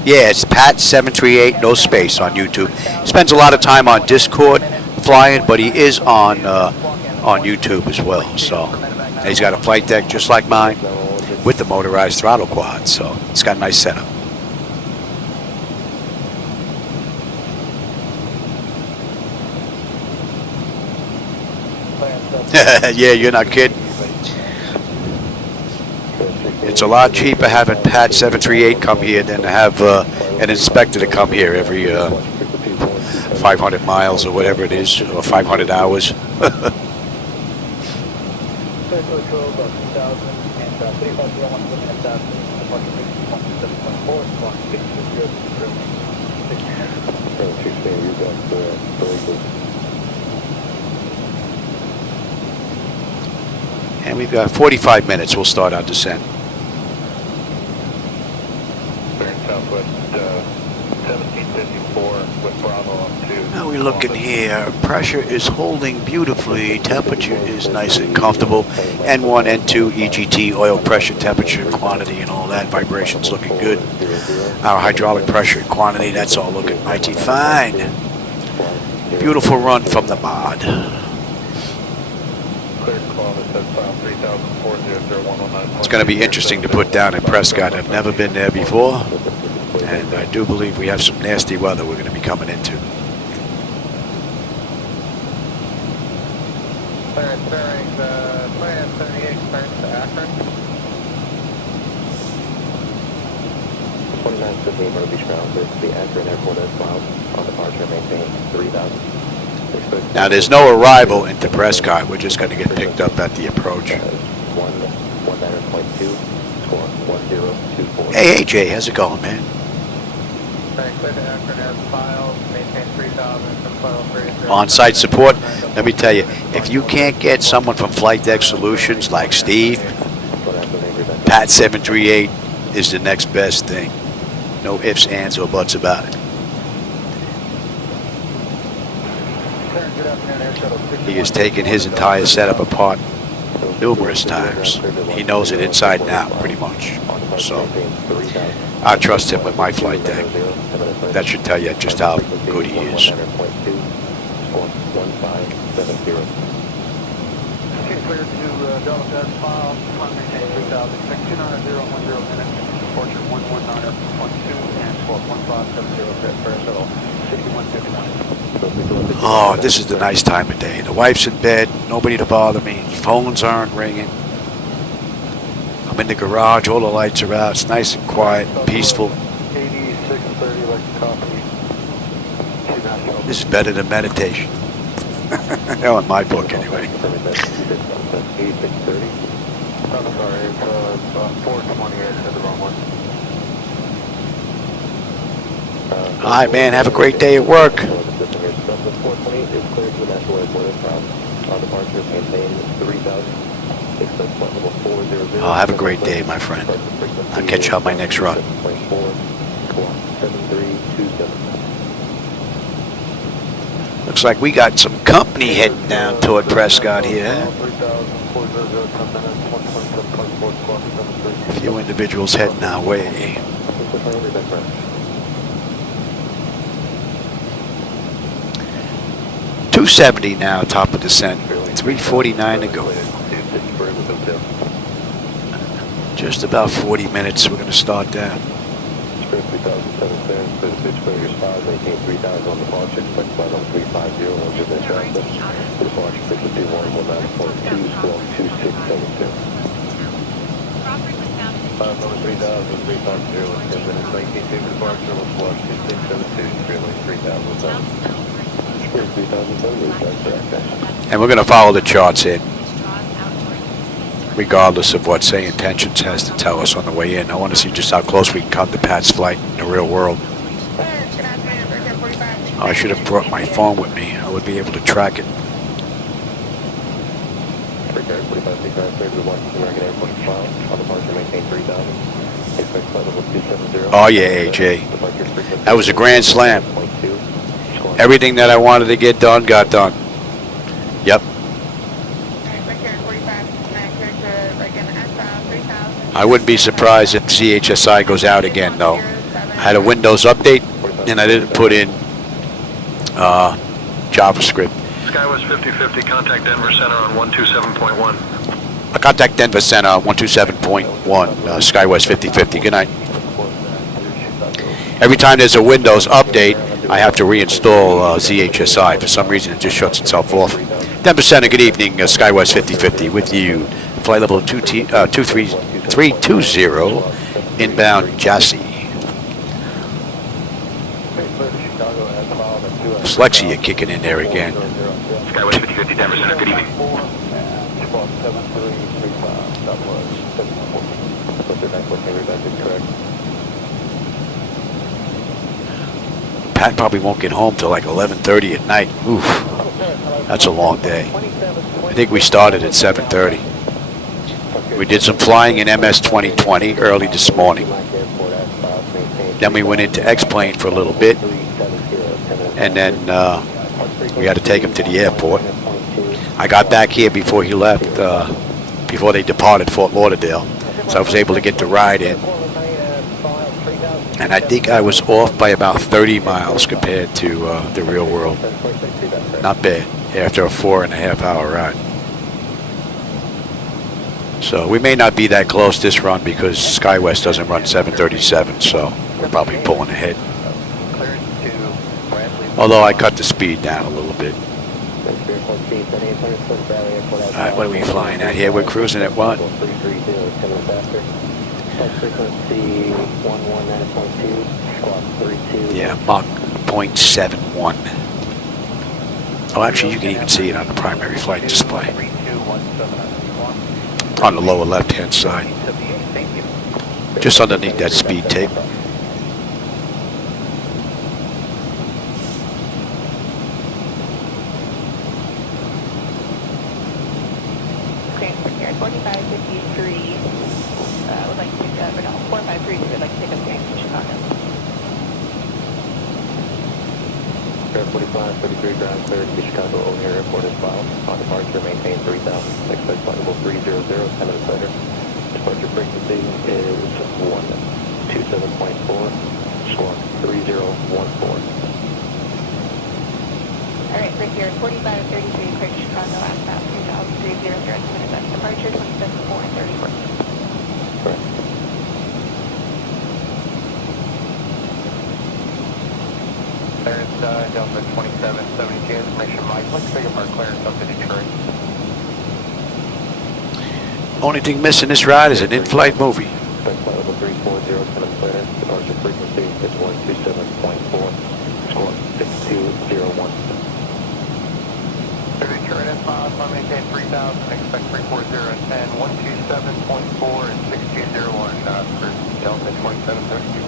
Yeah, it's Pat 738, no space on YouTube. He spends a lot of time on Discord flying, but he is on YouTube as well. So and he's got a flight deck just like mine with the motorized throttle quad. So it's got a nice setup. Yeah, you're not kidding. It's a lot cheaper having Pat 738 come here than to have an inspector to come here every 500 miles or whatever it is, or 500 hours. And we've got 45 minutes. We'll start our descent. Now we're looking here. Pressure is holding beautifully. Temperature is nice and comfortable. N1, N2, EGT, oil pressure, temperature, quantity, and all that. Vibration's looking good. Our hydraulic pressure and quantity, that's all looking mighty fine. Beautiful run from the mod. It's going to be interesting to put down in Prescott. I've never been there before, and I do believe we have some nasty weather we're going to be coming into. Plan 78 clearance to Akron. 2958 Myrtle Beach ground, the Akron Airport as filed on departure, maintain 3000. Now there's no arrival into Prescott. We're just going to get picked up at the approach. 19.2, score 1024. Hey AJ, how's it going, man? On-site support. Let me tell you, if you can't get someone from Flightdeck Solutions like Steve, Pat 738 is the next best thing. No ifs, ands, or buts about it. He has taken his entire setup apart numerous times. He knows it inside and out, pretty much. So I trust him with my flight deck. That should tell you just how good he is. Oh, this is the nice time of day. The wife's in bed, nobody to bother me, phones aren't ringing. I'm in the garage, all the lights are out, it's nice and quiet, peaceful. This is better than meditation. Hell, in my book anyway. I'm sorry, it's 428, I had the wrong one. All right, man. Have a great day at work. Oh, have a great day, my friend. I'll catch you on my next run. Looks like we got some company heading down toward Prescott here. A few individuals heading our way. 270 now, top of descent. 3:49 to go. Just about 40 minutes. We're going to start that. And we're going to follow the charts in, regardless of what SayIntentions has to tell us on the way in. I want to see just how close we can come to Pat's flight in the real world. Oh, I should have brought my phone with me. I would be able to track it. Oh yeah, AJ. That was a grand slam. Everything that I wanted to get done, got done. Yep. I wouldn't be surprised if CHSI goes out again, though. I had a Windows update, and I didn't put in JavaScript. SkyWest 5050, contact Denver Center on 127.1. Contact Denver Center on 127.1, SkyWest 5050. Good night. Every time there's a Windows update, I have to reinstall ZHSI. For some reason, it just shuts itself off. Denver Center, good evening, SkyWest 5050 with you. Flight level 320, inbound Jassy. Dyslexia kicking in there again. SkyWest 5050, Denver Center, good evening. Pat probably won't get home till like 11:30 at night. Oof, that's a long day. I think we started at 7:30. We did some flying in MS 2020 early this morning. Then we went into X-plane for a little bit, and then we had to take him to the airport. I got back here before he left, before they departed Fort Lauderdale, so I was able to get the ride in. And I think I was off by about 30 miles compared to the real world. Not bad after a 4.5 hour ride. So we may not be that close this run because SkyWest doesn't run 737, so we're probably pulling ahead. Although I cut the speed down a little bit. All right, what are we flying at here? We're cruising at what? Yeah, Mach 0.71. Oh, actually, you can even see it on the primary flight display. On the lower left-hand side. Just underneath that speed tape. Okay, here at 4553. Would like to pick up, no, 453, would like to pick up James from Chicago. 4553 ground cleared to Chicago O'Hare Airport as filed. On departure, maintain 3000. Expect flight level 300, 10 minutes later. Departure frequency is 127.4, squawk 3014. Alright, right here at 4533, cleared to Chicago, last stop 3030, 10 minutes after departure, 27.4 and 34. Correct. Clearance Delta 2772, information Mike. Let's pick up our clearance up to Detroit. Only thing missing this ride is an in-flight movie. Expect flight level 340, 10 minutes later. Departure frequency is 127.4, squawk 6201. Detroit and Bob, maintain 3000, expect 340 and 10, 127.4 and 6201, Delta 2732.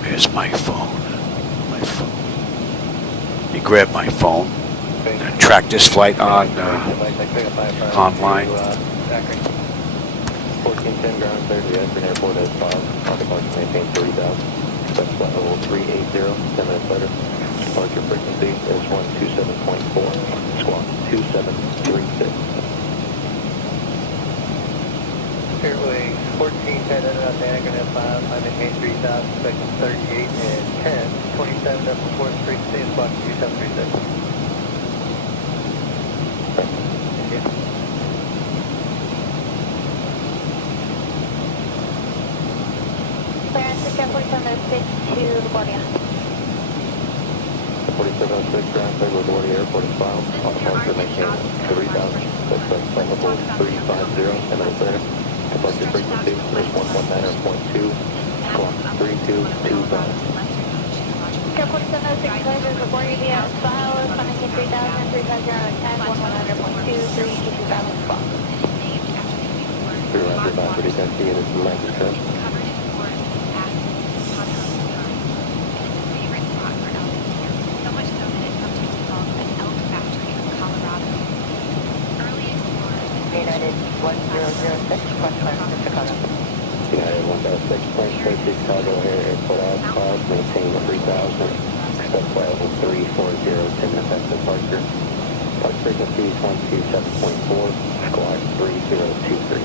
Where's my phone? My phone. Let me grab my phone. Track this flight on online. 1410 ground clear to the Akron Airport as 5. On departure maintain 30,000. Expect flight level 380, 10 minutes later. Departure frequency is 127.4. Squawk 2736. Fairway 1410 ended up Akron at 5. I maintain 3000. Expect 38 and 10. 27 up to 4th Street, stay squawk 2736. Clearance to 4706 to LaGuardia. 4706 ground clear to LaGuardia Airport is filed. On departure maintain 3000. Expect flight level 350, 10 minutes later. Departure frequency is 119.2. Squawk 3225. 4706 clear to LaGuardia via file. Maintain 3000, 350 at 10, 100.2, 32000 squawk. Clear after boundary taxi and it's Atlantic Trust. United 1006, Chicago. United 106, French Chicago Airport out, maintain 3000. Expect flight level 340, 10 minutes after departure. Flight frequency is 127.4, squawk 3023.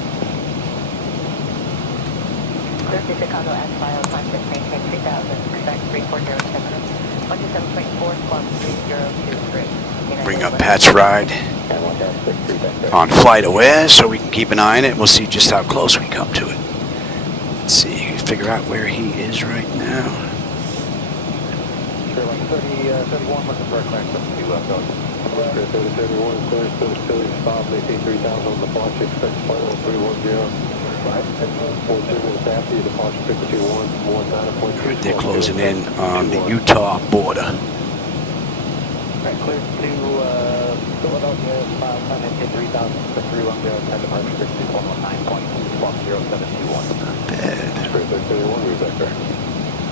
Clear to Chicago as filed, contact maintain 3000. Expect 340, 10 minutes. 127.4, squawk 3023. Bring up Pat's ride on Flight Aware so we can keep an eye on it and we'll see just how close we come to it. Let's see, figure out where he is right now. Sure, like 31 looking for a clearance up to Belgium. 3031, clearance to the facility, stop, maintain 3000 on departure, expect flight level 310. 14 minutes after your departure, frequency 119.2. They're closing in on the Utah border. Right, clear to Philadelphia, 5, maintain 3000, expect 310, 10 departure, frequency 119.2, squawk 0721. Not bad. 3031, read that there.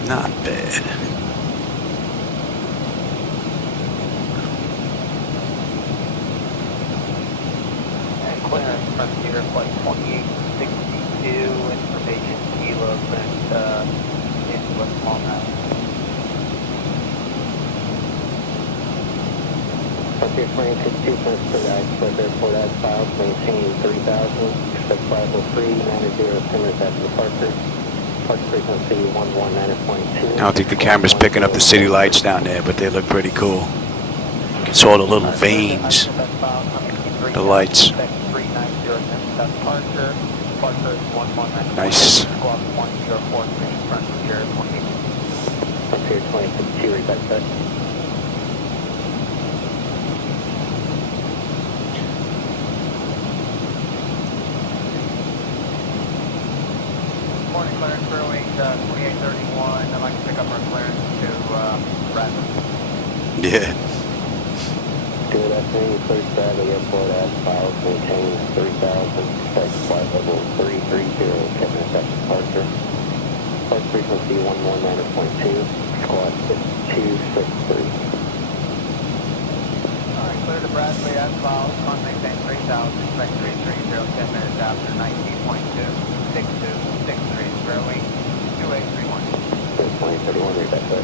Not bad. And clearance from Cedar Flight 2862, information kilo, clearance into West Palm Mountain. Okay, plane 62, clearance to the Express Airport as filed, maintain 3000, expect flight level 390, 10 minutes after departure. Departure frequency 119.2. I don't think the camera's picking up the city lights down there, but they look pretty cool. You can see all the little veins, the lights. Nice. Okay, 2062, read that set. Morning, clearance for wing 2831. I'd like to pick up our clearance to Bradford. Yeah. Good afternoon, clear to Bradley Airport as filed, maintain 3000, expect flight level 330, 10 minutes after departure. Flight frequency 119.2, squawk 6263. Alright, clear to Bradley as filed, on maintain 3000, expect 330, 10 minutes after 19.2, 6263, square wing 2831. Good, 2031, read that set.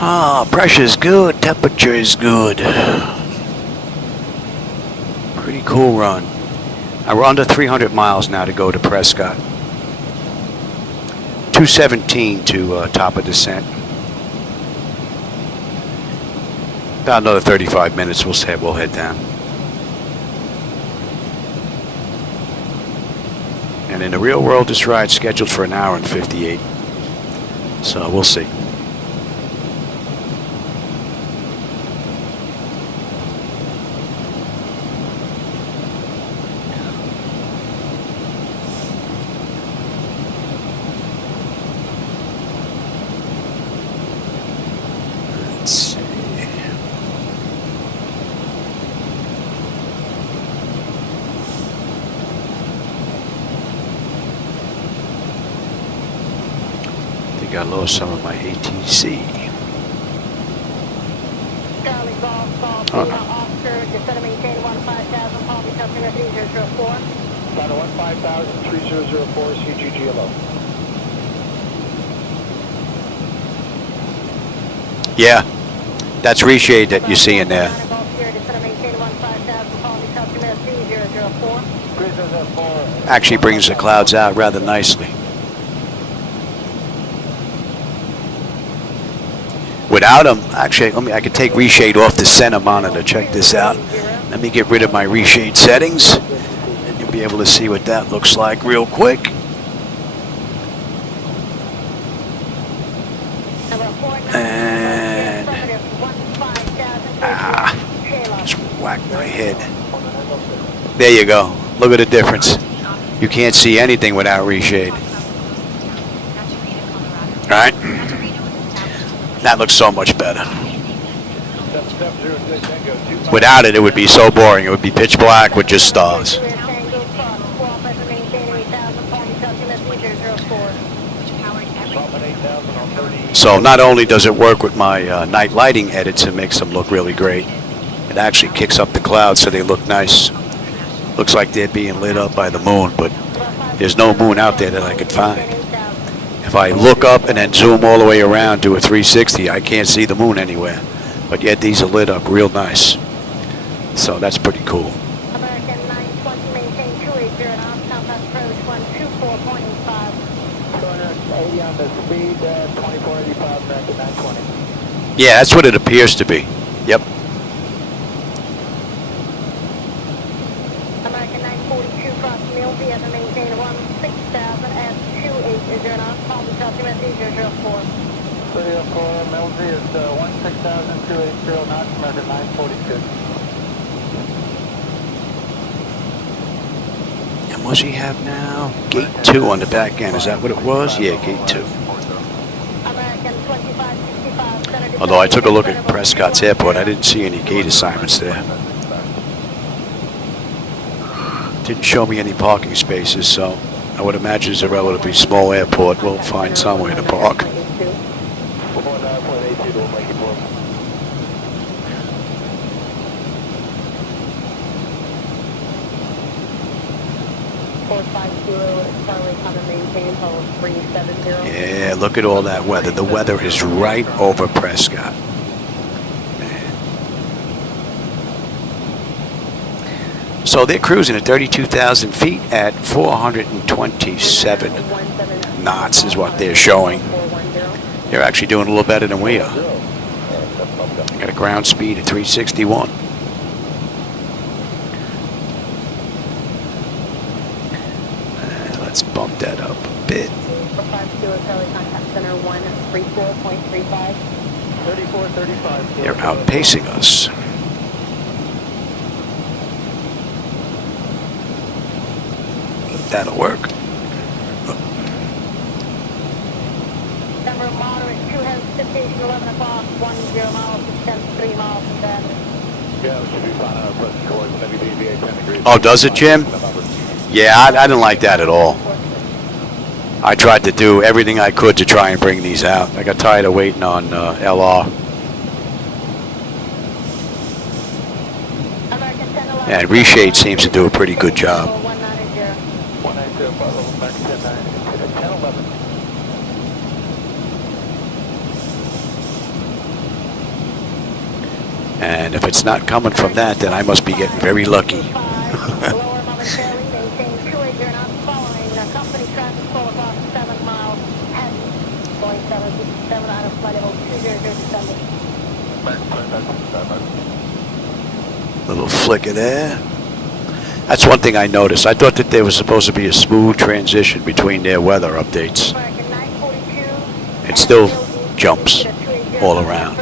Ah, pressure's good, temperature is good. Pretty cool run. We're under 300 miles now to go to Prescott. 217 to top of descent. About another 35 minutes, we'll head down. And in the real world, this ride's scheduled for 1 hour and 58. So we'll see. Let's see. think I lost some of my ATC. Charlie Golf, Oscar, descend maintain 15,000, Palm Beach, Alpha 3004. Flight 15,000, 3004, CGGLO. Yeah, that's reshade that you see in there. Actually brings the clouds out rather nicely. Without them, actually, I could take reshade off the center monitor. Check this out. Let me get rid of my reshade settings, and you'll be able to see what that looks like real quick. And just whack my head. There you go. Look at the difference. You can't see anything without reshade. All right? That looks so much better. Without it, it would be so boring. It would be pitch black with just stars. So not only does it work with my night lighting edits and makes them look really great, it actually kicks up the clouds so they look nice. Looks like they're being lit up by the moon, but there's no moon out there that I could find. If I look up and then zoom all the way around, do a 360, I can't see the moon anywhere. But yet these are lit up real nice. So that's pretty cool. American 920, maintain 280 knots, southwest approach 124.85. 280 on the speed, 2485, American 920. Yeah, that's what it appears to be. Yep. American 942, cross Milby, at the maintain 16,000 at 280 knots, Palm Beach, Alpha 3004. 304, Milsey is 16,280 knots, American 942. And what's he have now? Gate 2 on the back end. Is that what it was? Yeah, gate 2. American 2565. Although I took a look at Prescott's airport, I didn't see any gate assignments there. Didn't show me any parking spaces, so I would imagine it's a relatively small airport. We'll find somewhere to park. Yeah, look at all that weather. The weather is right over Prescott. Man. So they're cruising at 32,000 feet at 427 knots is what they're showing. They're actually doing a little better than we are. Got a ground speed of 361. Let's bump that up a bit. They're outpacing us. That'll work. Denver moderate, 2 has station 11 o'clock, 10 miles, 3 miles from Denver. Yeah, we should be fine on our present course, WDVA 10 degrees. Oh, does it, Jim? Yeah, I didn't like that at all. I tried to do everything I could to try and bring these out. I got tired of waiting on LR. And Reshade seems to do a pretty good job. And if it's not coming from that, then I must be getting very lucky. Little flicker there. That's one thing I noticed. I thought that there was supposed to be a smooth transition between their weather updates. It still jumps all around.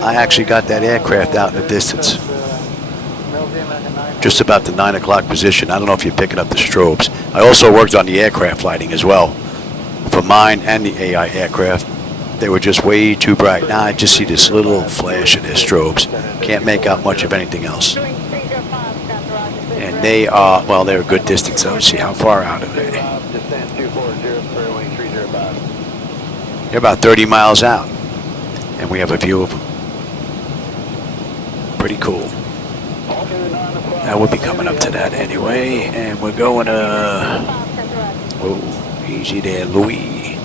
I actually got that aircraft out in the distance. Just about the 9 o'clock position. I don't know if you're picking up the strobes. I also worked on the aircraft lighting as well. For mine and the AI aircraft. They were just way too bright. Now I just see this little flash of their strobes. Can't make out much of anything else. And they are, well, they're a good distance out. See how far out are they? They're about 30 miles out, and we have a view of them. Pretty cool. Now we'll be coming up to that anyway, and we're going to... Whoa, easy there, Louis.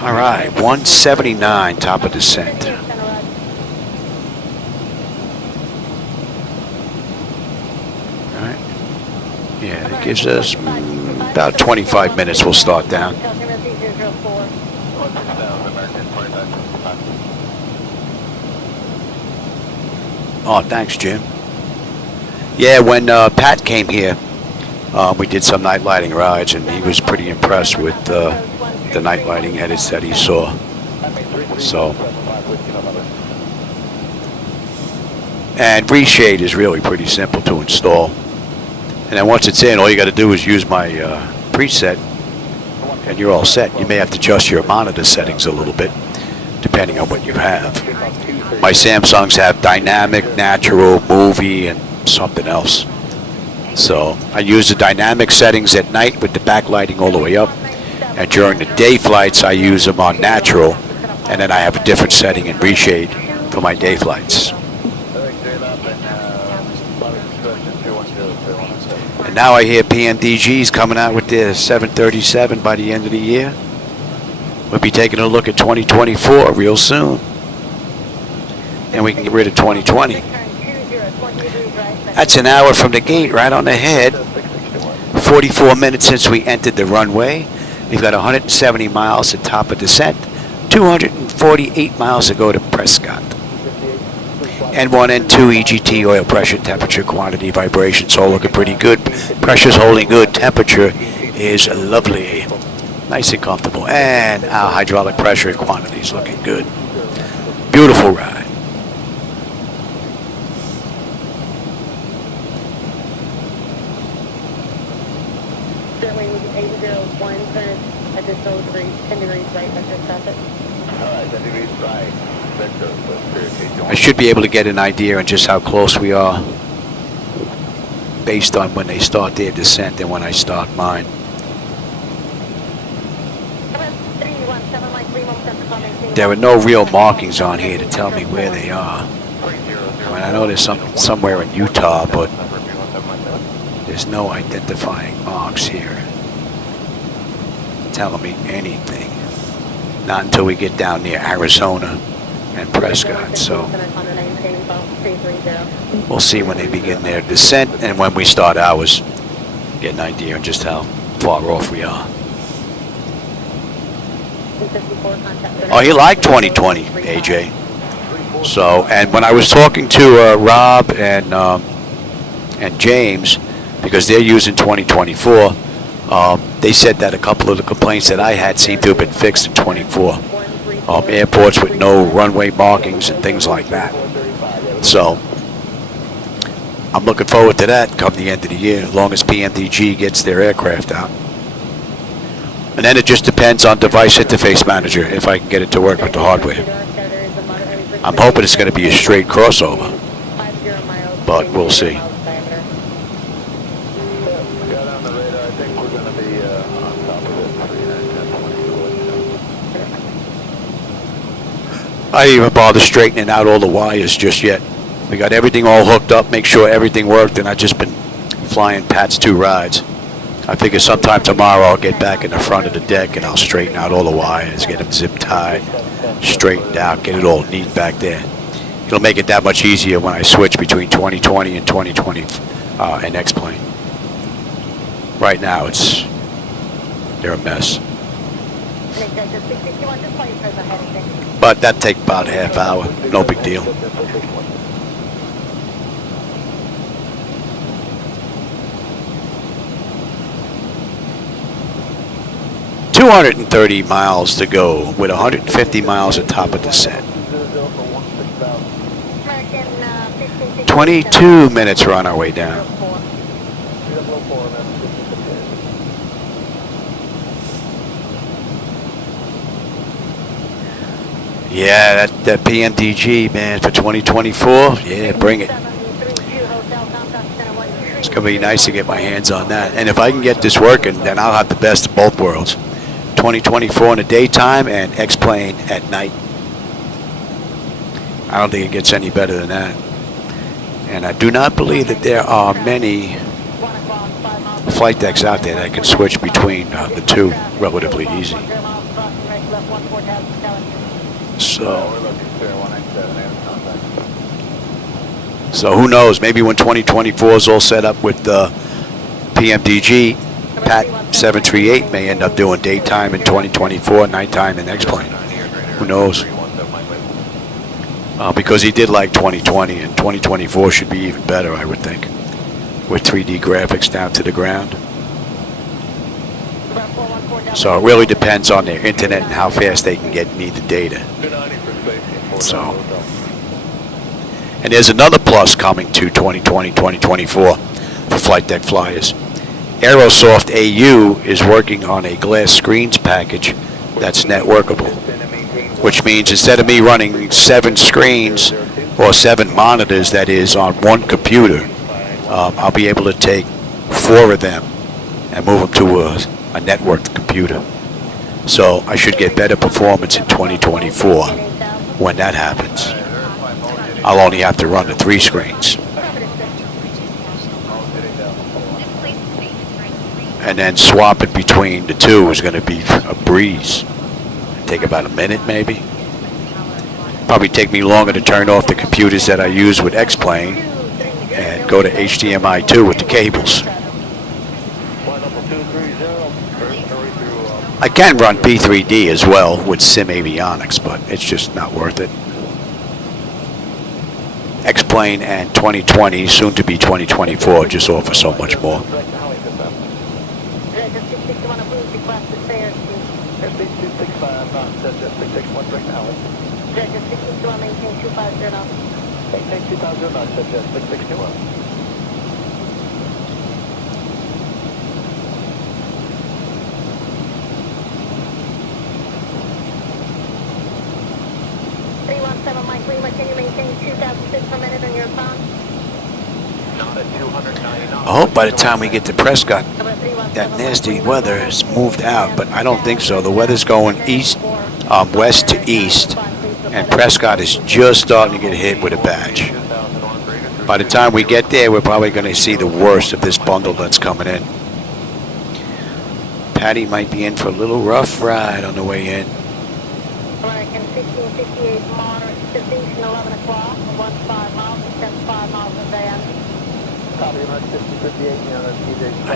All right, 179, top of descent. All right. Yeah, that gives us about 25 minutes. We'll start down. Oh, thanks, Jim. Yeah, when Pat came here, we did some night lighting rides, and he was pretty impressed with the night lighting edits that he saw. So, and reshade is really pretty simple to install. And then once it's in, all you got to do is use my preset, and you're all set. You may have to adjust your monitor settings a little bit, depending on what you have. My Samsungs have dynamic, natural, movie, and something else. So I use the dynamic settings at night with the backlighting all the way up, and during the day flights I use them on natural, and then I have a different setting in reshade for my day flights. And now I hear PMDG's coming out with their 737 by the end of the year. We'll be taking a look at 2024 real soon. And we can get rid of 2020. That's an hour from the gate, right on the head. 44 minutes since we entered the runway. We've got 170 miles at top of descent. 248 miles to go to Prescott. N1, N2, EGT, oil pressure, temperature, quantity, vibrations, all looking pretty good. Pressure's holding good. Temperature is lovely. Nice and comfortable. And our hydraulic pressure and quantity is looking good. Beautiful ride. I should be able to get an idea on just how close we are based on when they start their descent and when I start mine. There are no real markings on here to tell me where they are. I mean, I know there's somewhere in Utah, but there's no identifying marks here telling me anything. Not until we get down near Arizona and Prescott. So we'll see when they begin their descent and when we start ours. Get an idea on just how far off we are. Oh, you like 2020, AJ. So, and when I was talking to Rob and James, because they're using 2024, they said that a couple of the complaints that I had seemed to have been fixed in 24. Airports with no runway markings and things like that. So I'm looking forward to that come the end of the year, as long as PMDG gets their aircraft out. And then it just depends on device interface manager if I can get it to work with the hardware. I'm hoping it's going to be a straight crossover, but we'll see. I didn't even bother straightening out all the wires just yet. We got everything all hooked up, make sure everything worked, and I've just been flying Pat's 2 rides. I figure sometime tomorrow I'll get back in the front of the deck and I'll straighten out all the wires, get them zip tied, straightened out, get it all neat back there. It'll make it that much easier when I switch between 2020 and 2020 and X-Plane. Right now they're a mess. But that take about a half hour, no big deal. $230 miles to go with 150 miles at top of descent. 22 minutes we're on our way down. Yeah, that PMDG, man, for 2024, yeah, bring it. gonna be nice to get my hands on that. And if I can get this working, then I'll have the best of both worlds. 2024 in the daytime and X-plane at night. I don't think it gets any better than that. And I do not believe that there are many flight decks out there that can switch between the two relatively easy. So who knows? Maybe when 2024 is all set up with the PMDG, Pat 738 may end up doing daytime in 2024, nighttime in X-plane. Who knows? Because he did like 2020, and 2024 should be even better, I would think, with 3D graphics down to the ground. So it really depends on their internet and how fast they can get me the data. So, and there's another plus coming to 2020, 2024 for flight deck flyers. Aerosoft AU is working on a glass screens package that's networkable, which means instead of me running 7 screens or 7 monitors, that is, on one computer, I'll be able to take 4 of them and move them to a networked computer. So I should get better performance in 2024 when that happens. I'll only have to run the 3 screens. And then swapping between the 2 is going to be a breeze. Take about a minute maybe. Probably take me longer to turn off the computers that I use with X-plane and go to HDMI 2 with the cables. I can run P3D as well with Sim Avionics, but it's just not worth it. X-plane and 2020, soon to be 2024, just offer so much more. Mike Lima, can you maintain 2,006 per minute on your phone? I hope by the time we get to Prescott, that nasty weather has moved out, but I don't think so. The weather's going west to east, and Prescott is just starting to get hit with a patch. By the time we get there, we're probably going to see the worst of this bundle that's coming in. Patty might be in for a little rough ride on the way in. American 1658 moderate destination 11 o'clock, 15 miles, 5 miles a day. I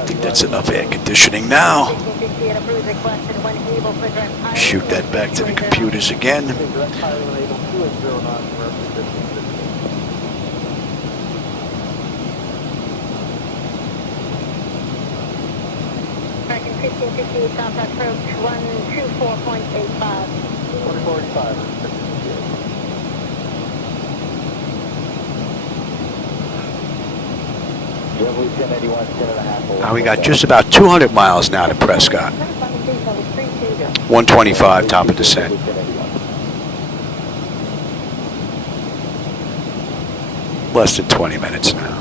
think that's enough air conditioning now. Shoot that back to the computers again. American 1658 South approach 124.85. 145. Now we got just about 200 miles now to Prescott. 125 top of descent. Less than 20 minutes now.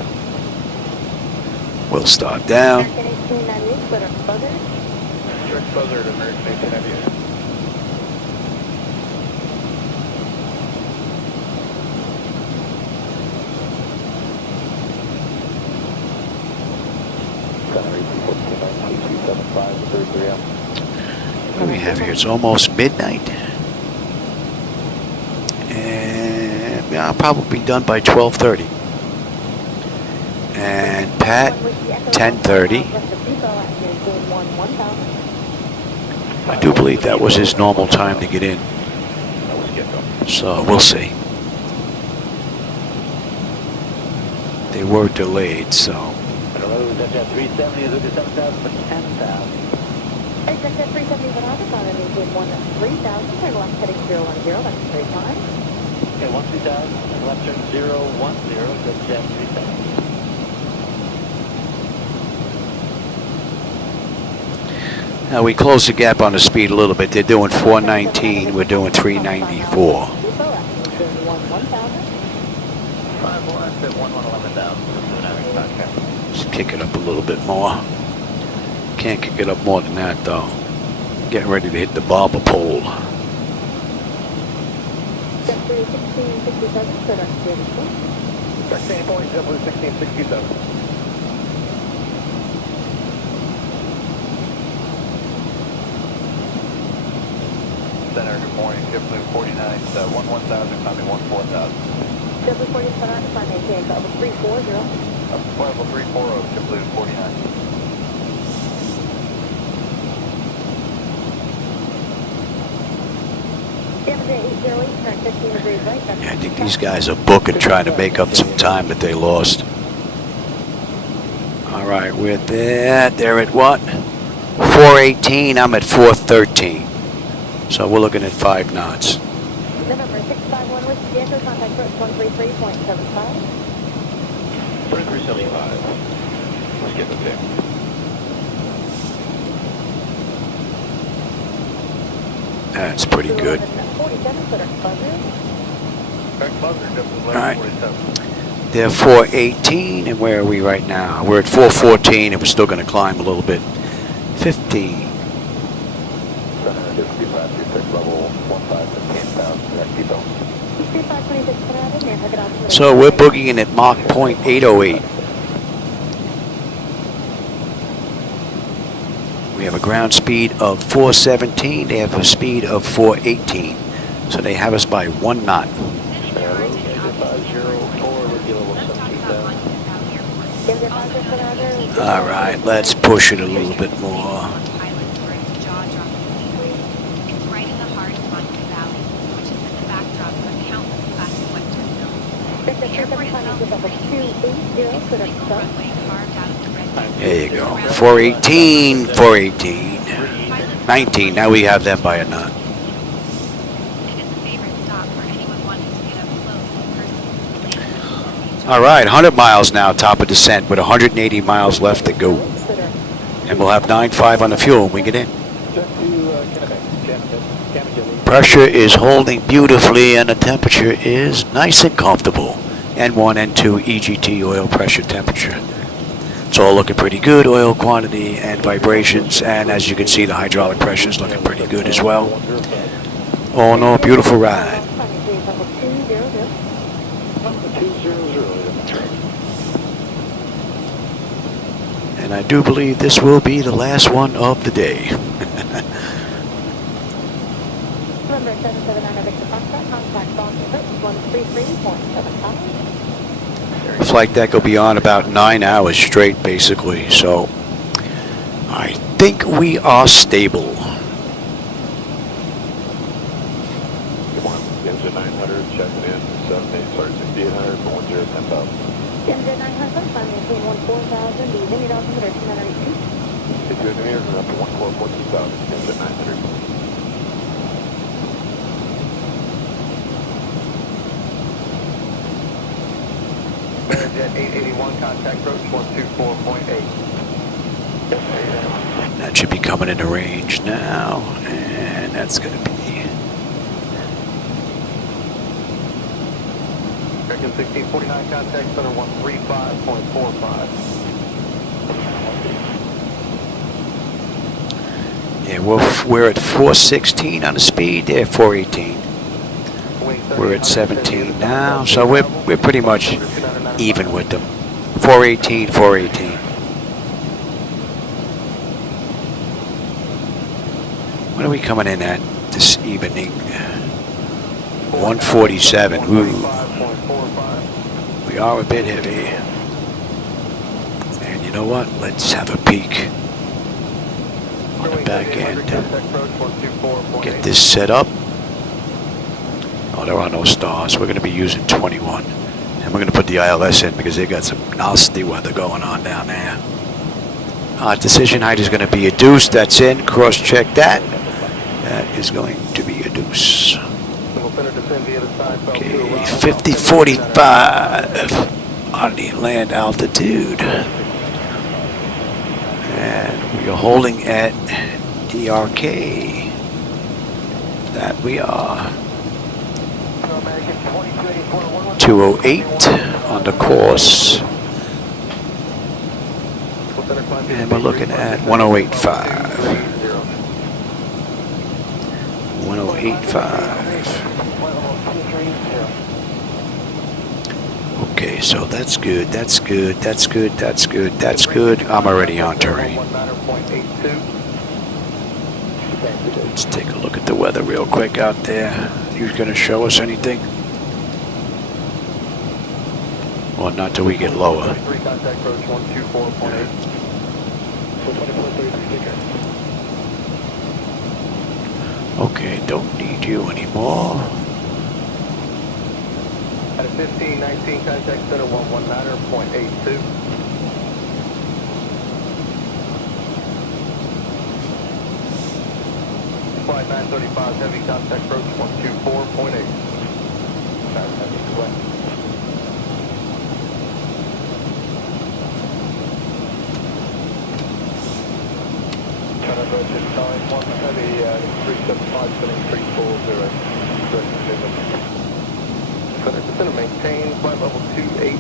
We'll start down. What do we have here? It's almost midnight. And I'll probably be done by 12:30. And Pat, 10:30. I do believe that was his normal time to get in. So we'll see. They were delayed, so. 370 is looking 7,000 for 10,000. Hey, just at 370 what I was on, I mean, 3,000, turn left heading 010, that's straight line. Okay, 13,000, and left turn 010, good jet 370. Now we closed the gap on the speed a little bit. They're doing 419, we're doing 394. 5 left at 11,000. Just kick it up a little bit more. Can't kick it up more than that though. Getting ready to hit the barber pole. JetBlue 1667, cleared on Zibo. Taxiing point, JetBlue 1667. Center, good morning. JetBlue 49, 11,000, climbing 14,000. JetBlue 47, if I maintain level 340. Level 340, JetBlue 49. Yeah, I think these guys are booking, trying to make up some time that they lost. All right, we're there. They're at what? 418. I'm at 413. So we're looking at 5 knots. November 651 with Diego, contact approach 133.75. 3375. Let's get the pin. That's pretty good. 47, cleared on Buzzer. All right. They're 418, and where are we right now? We're at 414, and we're still going to climb a little bit. 15. So we're boogieing at Mach point 808. We have a ground speed of 417. They have a speed of 418. So they have us by 1 knot. All right, let's push it a little bit more. There you go. 418, 418. 19, now we have them by a knot. All right, 100 miles now, top of descent, with 180 miles left to go. And we'll have 9.5 on the fuel when we get in. Pressure is holding beautifully, and the temperature is nice and comfortable. N1, N2, EGT oil pressure temperature. It's all looking pretty good, oil quantity and vibrations, and as you can see, the hydraulic pressure is looking pretty good as well. All in all, beautiful ride. And I do believe this will be the last one of the day. Flight deck will be on about 9 hours straight, basically. So I think we are stable. Engine 900, checking in, 78, sorry, 6800 for 10,000. Engine 900, climb maintain 14,000, the limit altimeter 282. 6 meters and up to 14,000, engine 900. Jet 881, contact approach 124.8. That should be coming into range now, and that's going to be. American 1649, contact center 135.45. Yeah, we're at 416 on the speed. They're 418. We're at 17 now, so we're pretty much even with them. 418, 418. What are we coming in at this evening? 147. Ooh. We are a bit heavy. And you know what? Let's have a peek on the back end. Get this set up. Oh, there are no stars. We're going to be using 21. And we're going to put the ILS in because they got some nasty weather going on down there. Decision height is going to be a deuce. That's in. Cross-check that. That is going to be a deuce. Okay, 5045 on the land altitude. And we are holding at DRK. That we are. 208. on the course. And we're looking at 1085. 1085. Okay, so that's good, that's good, that's good, that's good, that's good. I'm already on terrain. Let's take a look at the weather real quick out there. Who's going to show us anything? Well, not till we get lower. Okay, don't need you anymore. At 1519, contact center 119.82. Flight 935, heavy contact approach 124.8. Approach is 91, heavy 375, setting 340. Center maintain, flight level 280.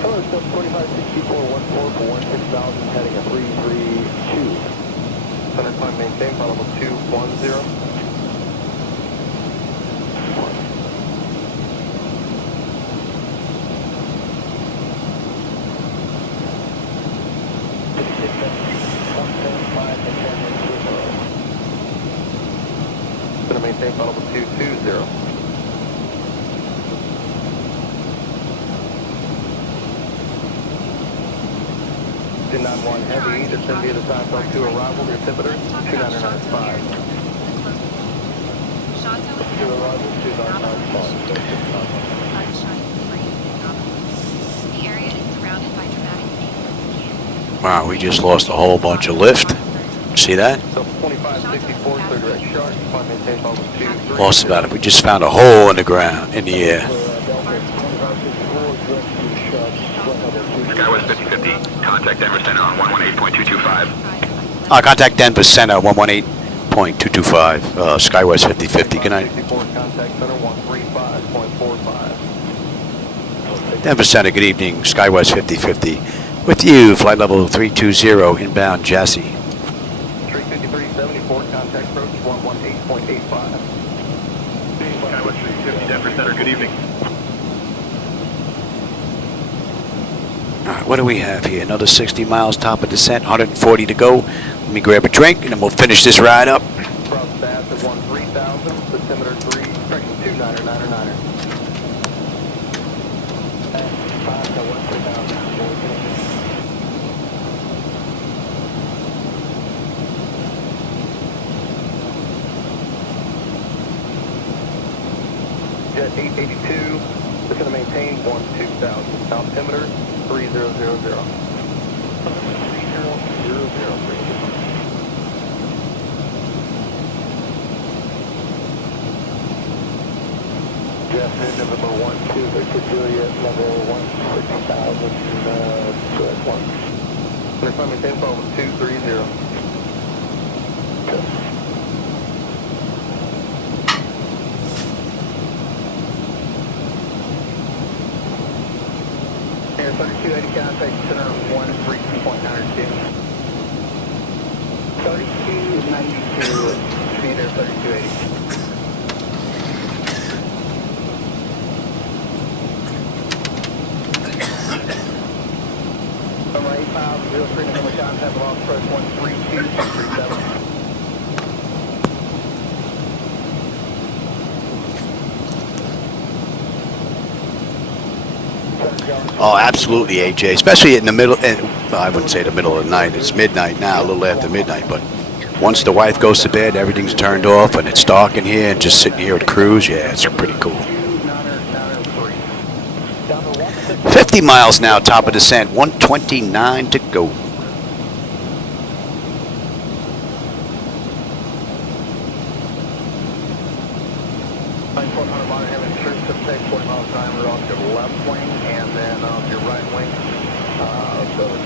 Hello, Step 456414 for 16,000, heading at 332. Center climb maintain, flight level 210. Center maintain, flight level 220. Heavy, descend via the South Zone 2 arrival, the altimeter 2995. To arrival 2995. Wow, we just lost a whole bunch of lift. See that? So 2564, third direct sharp, climb maintain, flight level 230. Lost about it. We just found a hole in the ground, in the air. SkyWest 5050, contact Denver Center on 118.225. Contact Denver Center 118.225. SkyWest 5050. Good night. Contact center 135.45. Denver Center. Good evening. SkyWest 5050. With you, flight level 320, inbound Jassy. 353.74, contact approach 118.85. SkyWest 350, Denver Center, good evening. All right, what do we have here? Another 60 miles top of descent, 140 to go. Let me grab a drink, and then we'll finish this ride up. Cross path at 13,000, altimeter 3, correction 2999. Jet 882, we're going to maintain 12,000, altimeter 3000. 3000. Jeff, November 12, Victor Juliet, level 16,000, direct 1. Center climb maintain, flight level 230. Air 3280, contact center 132.92. 3292, speed air 3280. Number 8503, number contact along approach 132.37. Oh, absolutely, AJ. Especially in the middle, well, I wouldn't say the middle of the night. It's midnight now, a little after midnight. But once the wife goes to bed, everything's turned off, and it's dark in here, and just sitting here with cruise, yeah, it's pretty cool. 50 miles now, top of descent, 129 to go.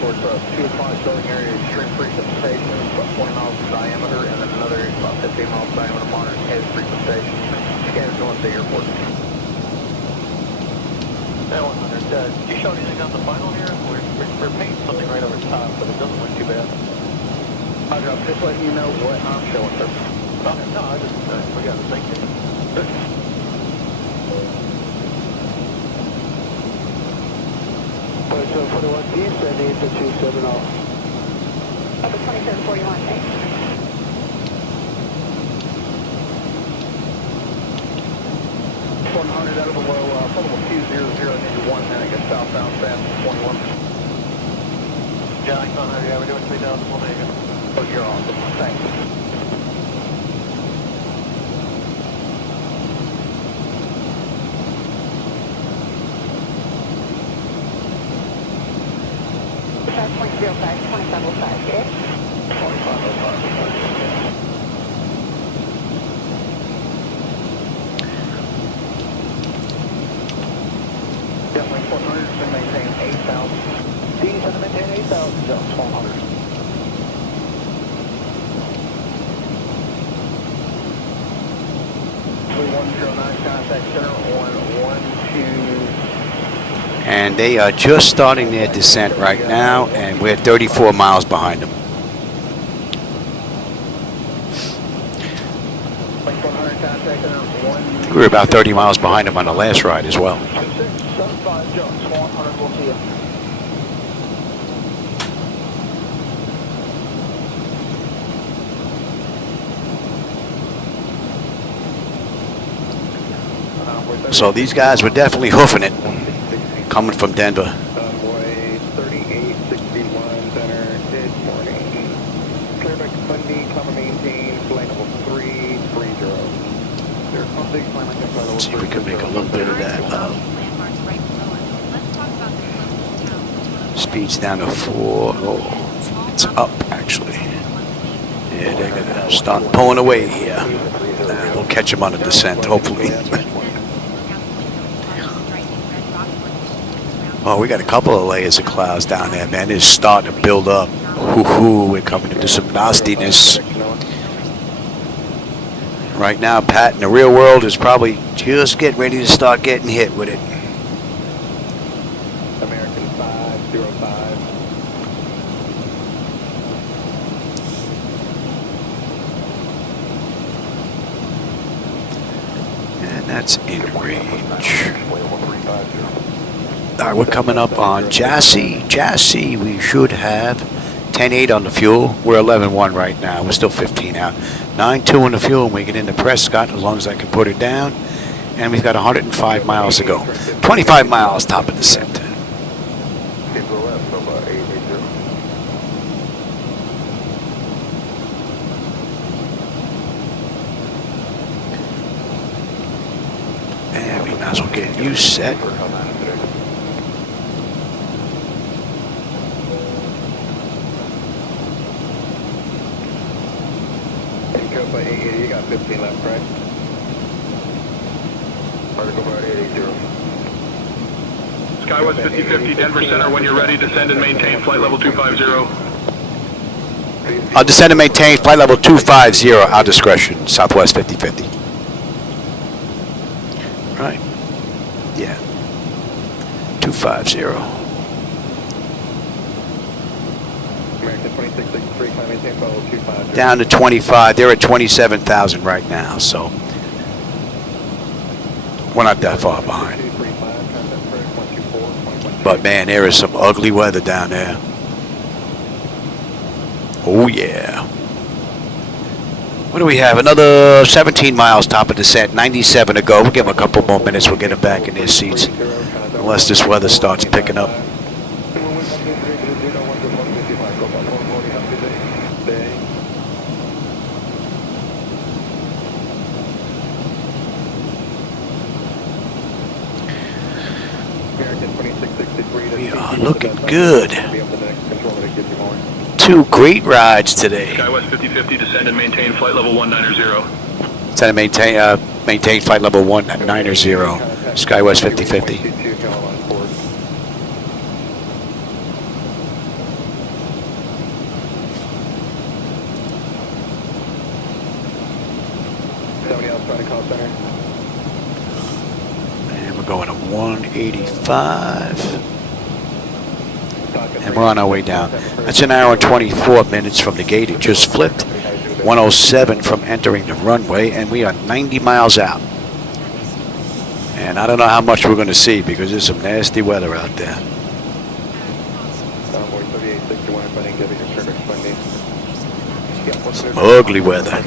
Towards 2 o'clock building area, extreme precipitation, about 20 miles in diameter, 15 miles per hour, monitoring headed frequent station. Scanner north to airport. That 100, did you show anything on the final here? We're painting something right over top, but it doesn't look too bad. Roger, I'm just letting you know what I'm showing, sir. Okay, no, I just forgot to thank you. So 41 P, 78270. Number 2741, thanks. 100 out of below, Flight 200, maybe 1 minute, get southbound, fast 21. Johnny, 100, yeah, we're doing 3,000 Omega. Oh, you're awesome. Thanks. That's 0.05, 2505, good. 2505. Yeah, Link 100 is to maintain 8,000. D is to maintain 8,000, just 100. Contact center on 12. And they are just starting their descent right now, and we're 34 miles behind them. Link 100 contact center on 1. We were about 30 miles behind them on the last ride as well. 2675 Jones, 100, we'll see you. So these guys were definitely hoofing it, coming from Denver. Runway 3861 center, good morning. Clearback Bundy, comma maintain, flight level 330. Let's see if we can make a little bit of that. Speed's down to 4. Oh, it's up actually. Yeah, they're gonna start pulling away here. We'll catch them on a descent, hopefully. Oh, we got a couple of layers of clouds down there, man. It's starting to build up. Hoo-hoo, we're coming into some nastiness. Right now, Pat, in the real world, is probably just getting ready to start getting hit with it. American 505. And that's in range. All right, we're coming up on Jassy. Jassy, we should have 10.8 on the fuel. We're 11.1 right now. We're still 15 out. 9.2 on the fuel, and we get into Prescott as long as I can put it down. And we've got 105 miles to go. 25 miles, top of descent. And we might as well get you set. You got 15 left, right? Article Bird 880. SkyWest 5050, Denver Center, when you're ready, descend and maintain flight level 250. I'll descend and maintain flight level 250, our discretion, Southwest 5050. Right. Yeah. 250. American 2663, climb maintain flight level 250. Down to 25. They're at 27,000 right now, so we're not that far behind. But man, there is some ugly weather down there. Oh yeah. What do we have? Another 17 miles top of descent, 97 to go. We'll give them a couple more minutes. We'll get them back in their seats, unless this weather starts picking up. We are looking good. 2 great rides today. SkyWest 5050, descend and maintain flight level 190. Descend and maintain flight level 190. SkyWest 5050. Somebody else trying to call center. And we're going to 185. And we're on our way down. That's an hour and 24 minutes from the gate. It just flipped. 107 from entering the runway, and we are 90 miles out. And I don't know how much we're going to see because there's some nasty weather out there. Some ugly weather.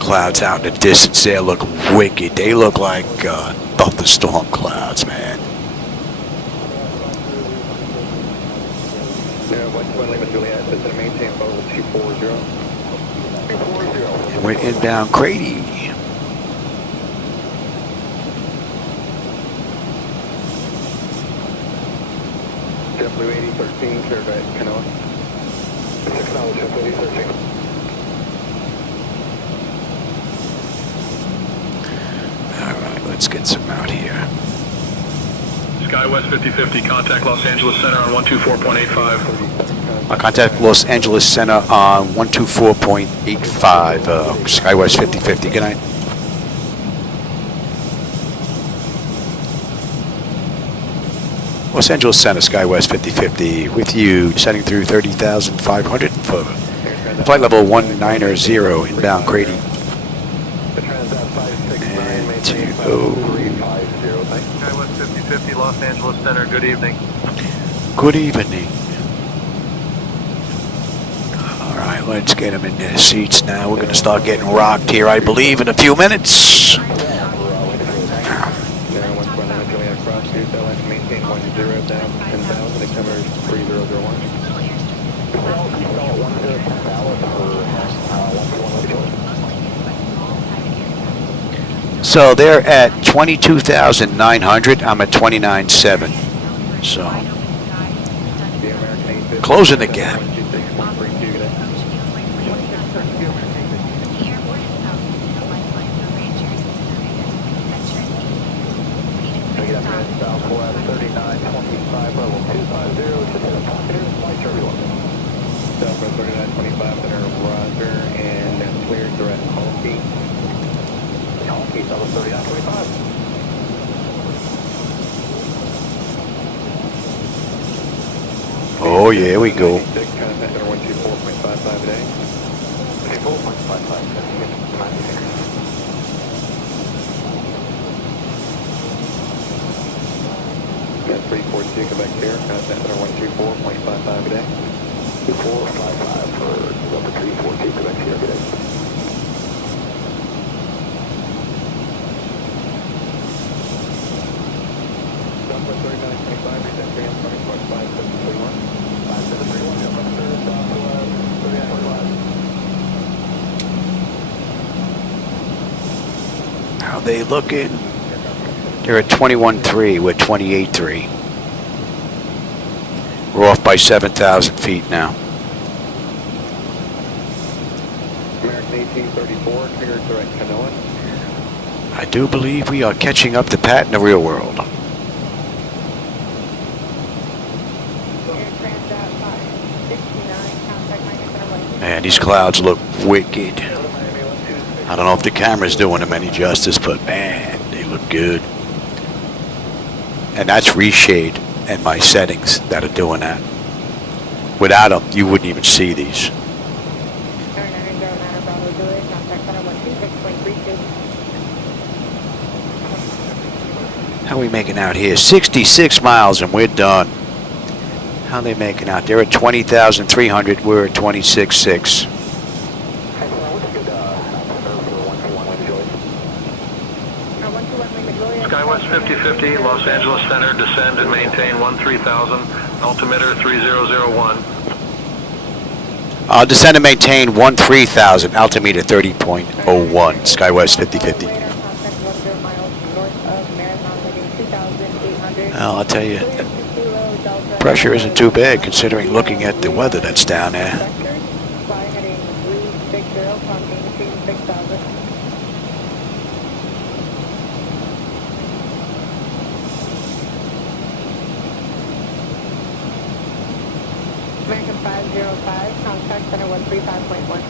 Clouds out in the distance there look wicked. They look like thunderstorm clouds, man. And we're inbound Grady. W8013, clear right, Canoa. 6 knowledge, W8013. Alright, let's get some out here. SkyWest 5050, contact Los Angeles Center on 124.85. Contact Los Angeles Center on 124.85, SkyWest 5050. Good night. Los Angeles Center, SkyWest 5050, with you, descending through 30,500 for flight level 190, inbound Grady. And to go. SkyWest 5050, Los Angeles Center, good evening. Good evening. Alright, let's get them in their seats now. We're going to start getting rocked here, I believe, in a few minutes. So they're at 22,900. I'm at 29,700. So closing the gap. Oh, yeah, here we go. Got 342 Quebec here, contact center 124.55 a day. 2455 for number 342 Quebec here today. Southwest 3925, return 300.5731. 5731, Southwest 3925. How they looking? They're at 21.3. We're 28.3. We're off by 7,000 feet now. American 1834, clear direct Canoa. I do believe we are catching up to Pat in the real world. Man, these clouds look wicked. I don't know if the camera's doing them any justice, but man, they look good. And that's reshade and my settings that are doing that. Without them, you wouldn't even see these. How are we making out here? 66 miles and we're done. How are they making out? They're at 20,300. We're at 26.6. SkyWest 5050, Los Angeles Center, descend and maintain 13,000, altimeter 3001. Descend and maintain 13,000, altimeter 30.01, SkyWest 5050. Well, I'll tell you, Pressure isn't too bad considering looking at the weather that's down there. Fly heading 360, climbing 6,000. American 505, contact center 135.1.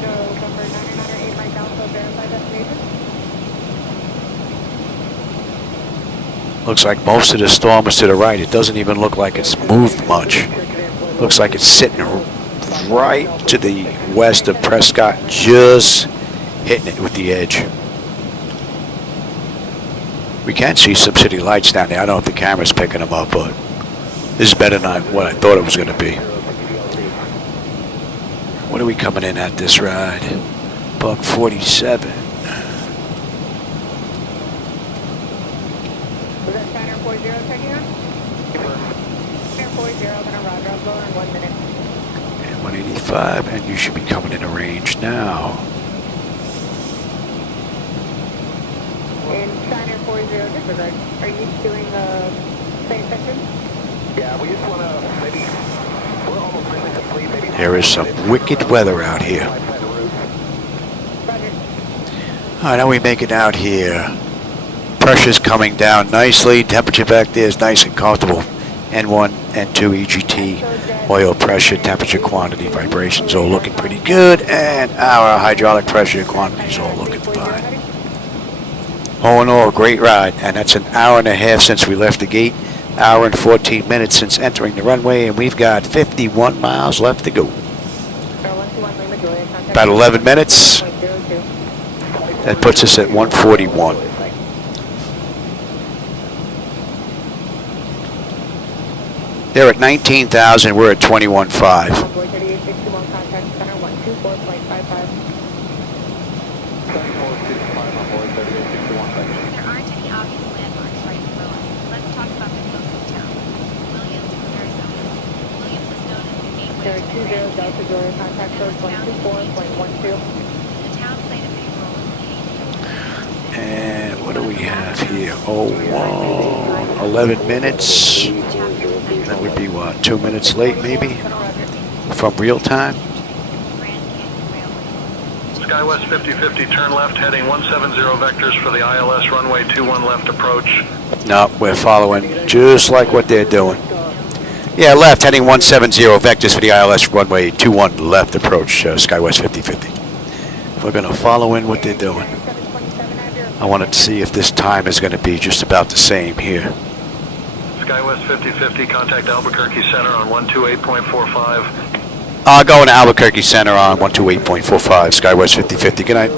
November 998 Mike Alpha, verify destination. Looks like most of the storm is to the right. It doesn't even look like it's moved much. Looks like it's sitting right to the west of Prescott, just hitting it with the edge. We can see some city lights down there. I don't know if the camera's picking them up, but this is better than what I thought it was going to be. What are we coming in at this ride? Buck 47. Was that China 40 checking on? China 40, gonna roger, I'll go in 1 minute. And 185, and you should be coming into range now. In China 40, disregard, are you doing SayIntentions? Yeah, we just want to maybe, we're almost really complete, maybe. There is some wicked weather out here. Roger. All right, now we make it out here. Pressure's coming down nicely. Temperature back there is nice and comfortable. N1, N2, EGT, oil pressure, temperature, quantity, vibrations all looking pretty good. And our hydraulic pressure quantities all looking fine. All in all, a great ride. And that's an hour and a half since we left the gate. Hour and 14 minutes since entering the runway. And we've got 51 miles left to go. About 11 minutes. That puts us at 141. They're at 19,000. We're at 21.5. And what do we have here? Oh, 11 minutes. That would be what, 2 minutes late maybe from real time? SkyWest 5050, turn left, heading 170 vectors for the ILS runway 21 left approach. No, we're following just like what they're doing. Yeah, left, heading 170 vectors for the ILS runway 21 left approach, SkyWest 5050. We're going to follow in what they're doing. I wanted to see if this time is going to be just about the same here. SkyWest 5050, contact Albuquerque Center on 128.45. Going to Albuquerque Center on 128.45, SkyWest 5050. Good night.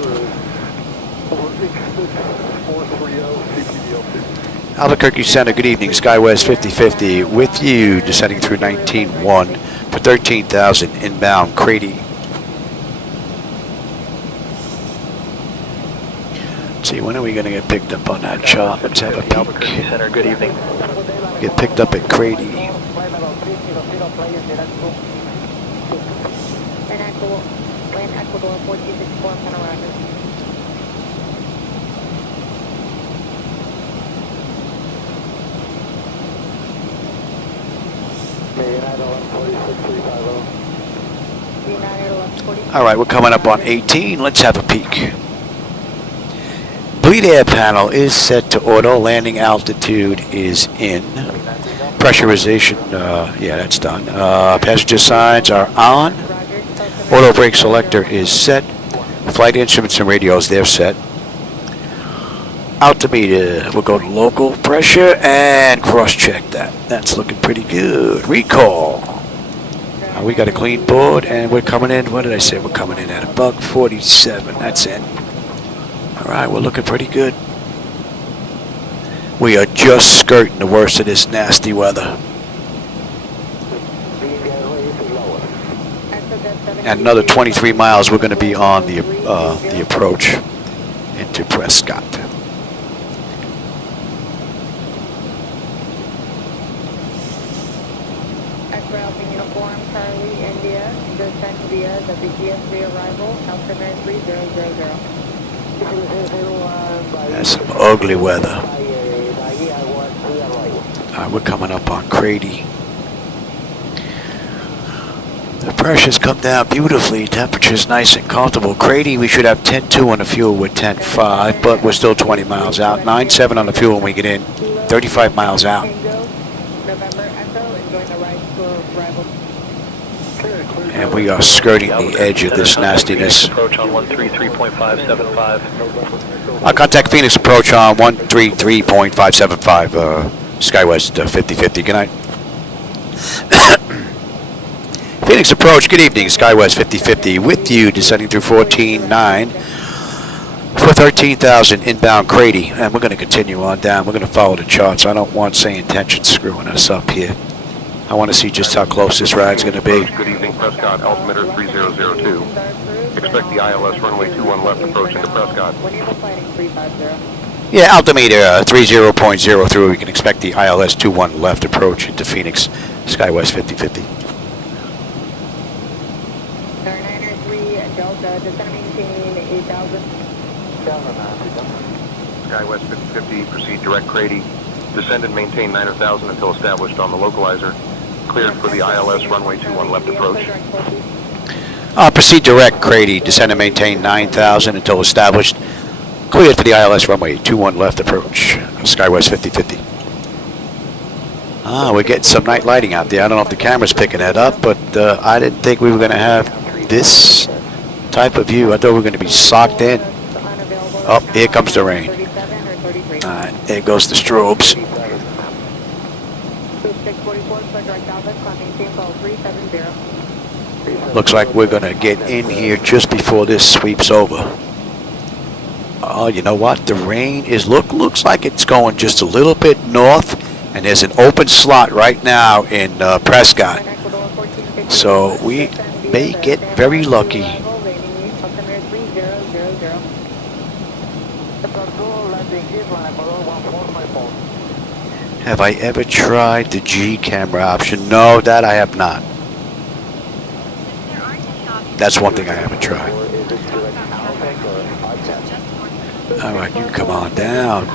Albuquerque Center, good evening. SkyWest 5050 with you, descending through 19.1 for 13,000 inbound Crady. Let's see, when are we going to get picked up on that chart? Let's have a peek. Albuquerque Center, good evening. Get picked up at Crady. Land Ecuador 1464, Roger. All right, we're coming up on 18. Let's have a peek. Bleed air panel is set to auto. Landing altitude is in. Pressurization, yeah, that's done. Passenger signs are on. Auto brake selector is set. Flight instruments and radios, they're set. Altimeter, we'll go to local pressure and cross-check that. That's looking pretty good. Recall. We got a clean board and we're coming in, what did I say? We're coming in at a buck 47. That's it. All right, we're looking pretty good. We are just skirting the worst of this nasty weather. And another 23 miles, we're going to be on the approach into Prescott. Uniform, Charlie, India, descent via the BGS rearrival, altitude 3000. That's some ugly weather. We're coming up on Grady. The pressure's come down beautifully. Temperature's nice and comfortable. Grady, we should have 10.2 on the fuel with 10.5, but we're still 20 miles out. 9.7 on the fuel when we get in. 35 miles out. And we are skirting the edge of this nastiness. Approach on 133.575. I'll contact Phoenix approach on 133.575. SkyWest 5050. Good night. Phoenix approach. Good evening. SkyWest 5050 with you, descending through 14.9 for 13,000 inbound Grady. And we're going to continue on down. We're going to follow the charts. I don't want SayIntentions screwing us up here. I want to see just how close this ride's going to be. Good evening, Prescott, altimeter 3002. Expect the ILS runway 21 left approach into Prescott. Yeah, altimeter 30.03. We can expect the ILS 21 left approach into Phoenix, SkyWest 5050. SkyWest 5050, proceed direct Grady. Descend and maintain 9,000 until established on the localizer. Cleared for the ILS runway 21 left approach. Proceed direct Grady. Descend and maintain 9,000 until established. Cleared for the ILS runway 21 left approach. SkyWest 5050. We're getting some night lighting out there. I don't know if the camera's picking that up, but I didn't think we were going to have this type of view. I thought we were going to be socked in. Oh, here comes the rain. There goes the strobes. Looks like we're going to get in here just before this sweeps over. Oh, you know what? The rain is looks like it's going just a little bit north, and there's an open slot right now in Prescott. So we may get very lucky. Have I ever tried the G camera option? No, that I have not. That's one thing I haven't tried. All right, you come on down.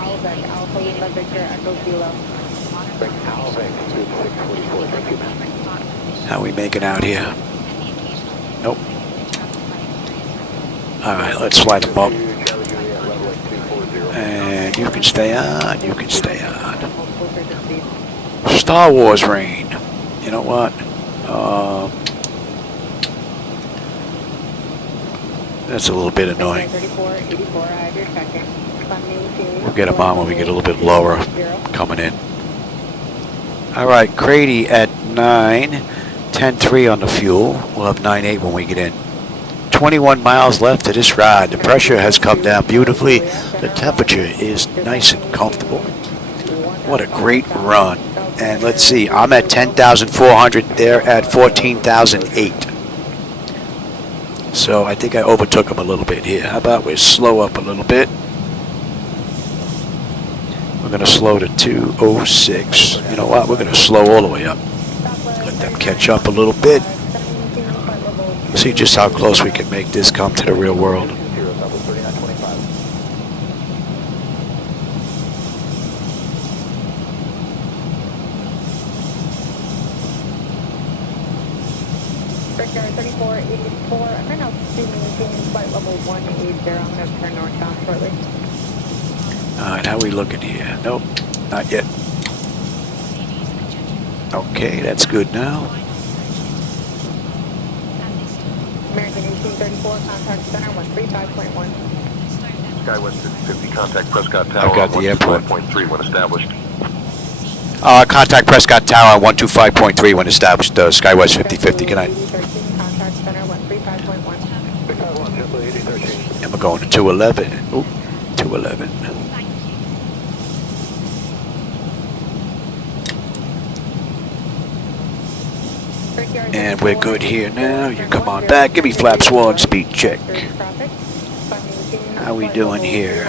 How are we making out here? Nope. All right, let's slide them up. And you can stay on, you can stay on. Star Wars rain. You know what? That's a little bit annoying. We'll get them on when we get a little bit lower coming in. All right, Grady at 9, 10.3 on the fuel. We'll have 9.8 when we get in. 21 miles left to this ride. The pressure has come down beautifully. The temperature is nice and comfortable. What a great run. And let's see, I'm at 10,400. They're at 14,008. So I think I overtook them a little bit here. How about we slow up a little bit? We're going to slow to 206. You know what? We're going to slow all the way up. Let them catch up a little bit. See just how close we can make this come to the real world. Alright, how are we looking here? Nope, not yet. Okay, that's good now. American 1834, contact center 135.1. SkyWest 5050, contact Prescott Tower. I've got the airport. 125.3 when established. Contact Prescott Tower 125.3 when established. SkyWest 5050. Good night. Contact center 135.1. And we're going to 211. Ooh, 211. And we're good here now. You come on back. Give me flaps 1, speed check. How we doing here?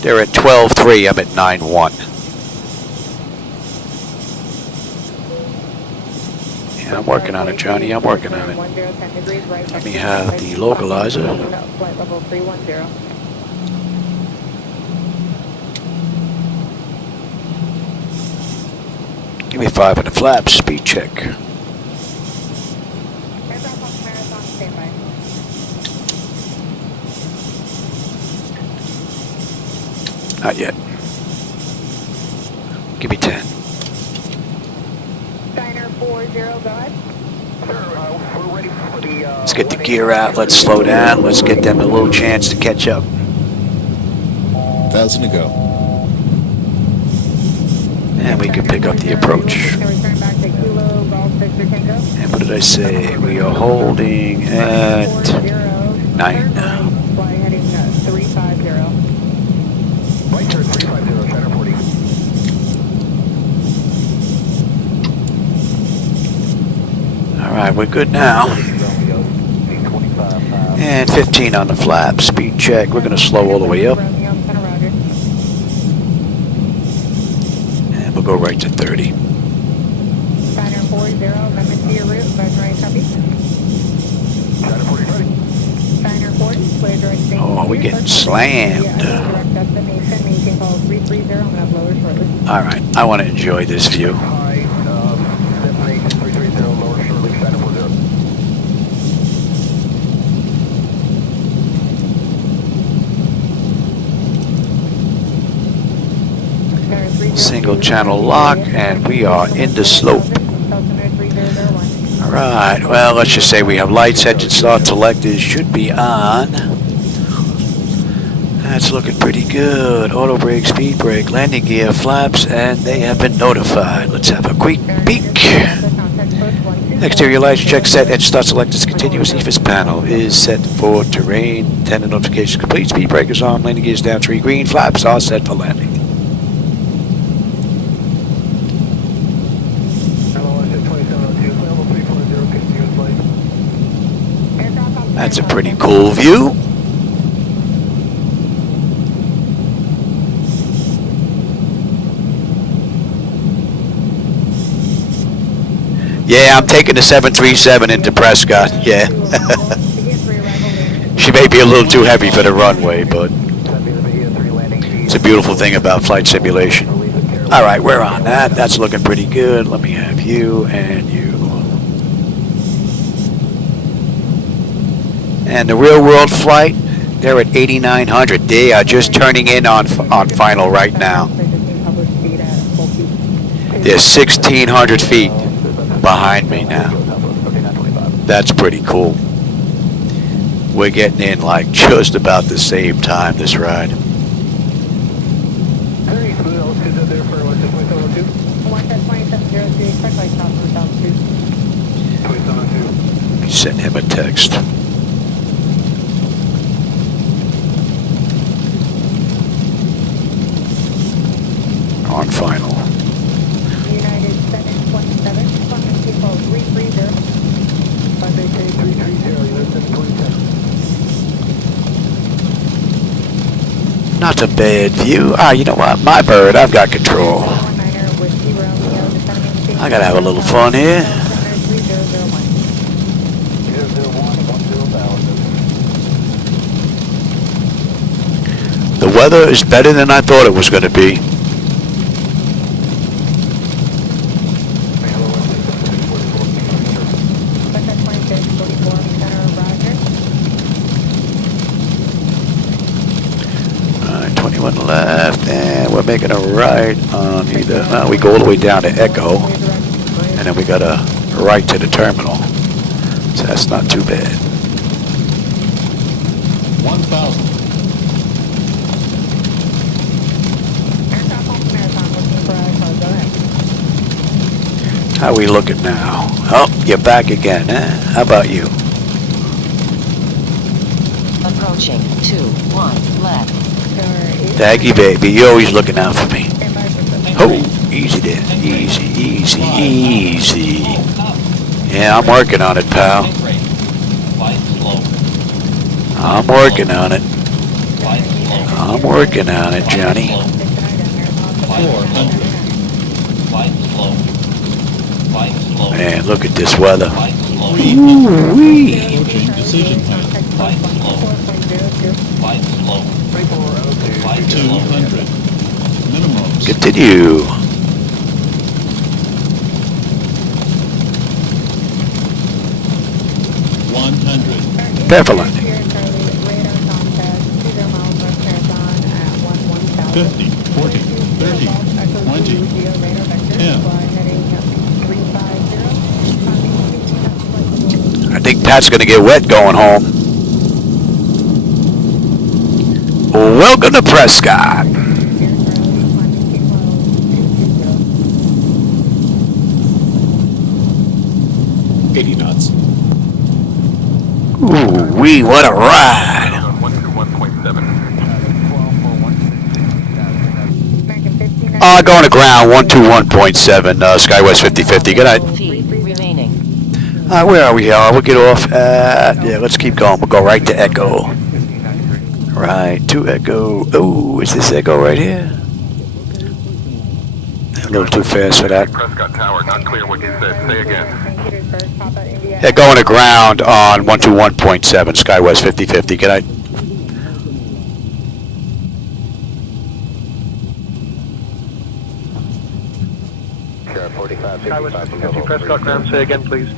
They're at 12.3. I'm at 9.1. Yeah, I'm working on it, Johnny. I'm working on it. Let me have the localizer. Give me 5 on the flaps, speed check. Aircraft on Marathon, standby. Not yet. Give me 10. Steiner 40, go ahead. We're ready for the... Let's get the gear out. Let's slow down. Let's get them a little chance to catch up. 1,000 to go. And we can pick up the approach. Return back to Kilo, Golf Victor Tango. And what did I say? We are holding at 9 now. Fly heading 350. Right turn 350, China 40. All right, we're good now. And 15 on the flap, speed check. We're going to slow all the way up. And we'll go right to 30. Steiner 40, amendment to your route, by right copy. China 40 ready. Steiner 40, clear direct station. Oh, we getting slammed. Direct destination, maintain call 330, I'm going to have lower shortly. All right, I want to enjoy this view. High, destination 330, lower shortly, China 40. Single channel lock, and we are in the slope. All right, well, let's just say we have lights, engine start selectors should be on. That's looking pretty good. Auto brake, speed brake, landing gear, flaps, and they have been notified. Let's have a quick peek. Exterior lights check set, engine start selectors continuous. EFIS panel is set for terrain. Antenna notifications complete. Speed breakers on. Landing gears down. Tree green. Flaps are set for landing. That's a pretty cool view. Yeah, I'm taking the 737 into Prescott. Yeah. She may be a little too heavy for the runway, but it's a beautiful thing about flight simulation. All right, we're on that. That's looking pretty good. Let me have you and you. And the real world flight, they're at 8,900. They are just turning in on final right now. They're 1,600 feet behind me now. That's pretty cool. We're getting in like just about the same time this ride. Send him a text. On final. United 727, London people 330. 588-330, Not a bad view. Ah, you know what? My bird, I've got control. I gotta have a little fun here. The weather is better than I thought it was going to be. 21 left, and we're making a right on either. We go all the way down to Echo, and then we got a right to the terminal. So that's not too bad. 1,000. How are we looking now? Oh, you're back again, huh? How about you? Approaching 21 left. Daggy baby, you're always looking out for me. Oh, easy there. Easy, easy, easy. Yeah, I'm working on it, pal. I'm working on it. I'm working on it, Johnny. 400. Man, look at this weather. Ooh-wee. Approaching decision point. 200. Minimums. Continue. 100. Prepare for landing. 50, 40, 30, 20, 10. I think Pat's going to get wet going home. Welcome to Prescott. 80 knots. Ooh, wee, what a ride. 121.7. Going to ground, 121.7, SkyWest 5050. Good night. Feet remaining. Where are we here? We'll get off at, yeah, let's keep going. We'll go right to Echo. Right to Echo. Oh, is this Echo right here? A little too fast for that. Prescott Tower, not clear what you said. Say again. Yeah, going to ground on 121.7, SkyWest 5050. Good night. SkyWest 5050 Prescott ground. Say again, please.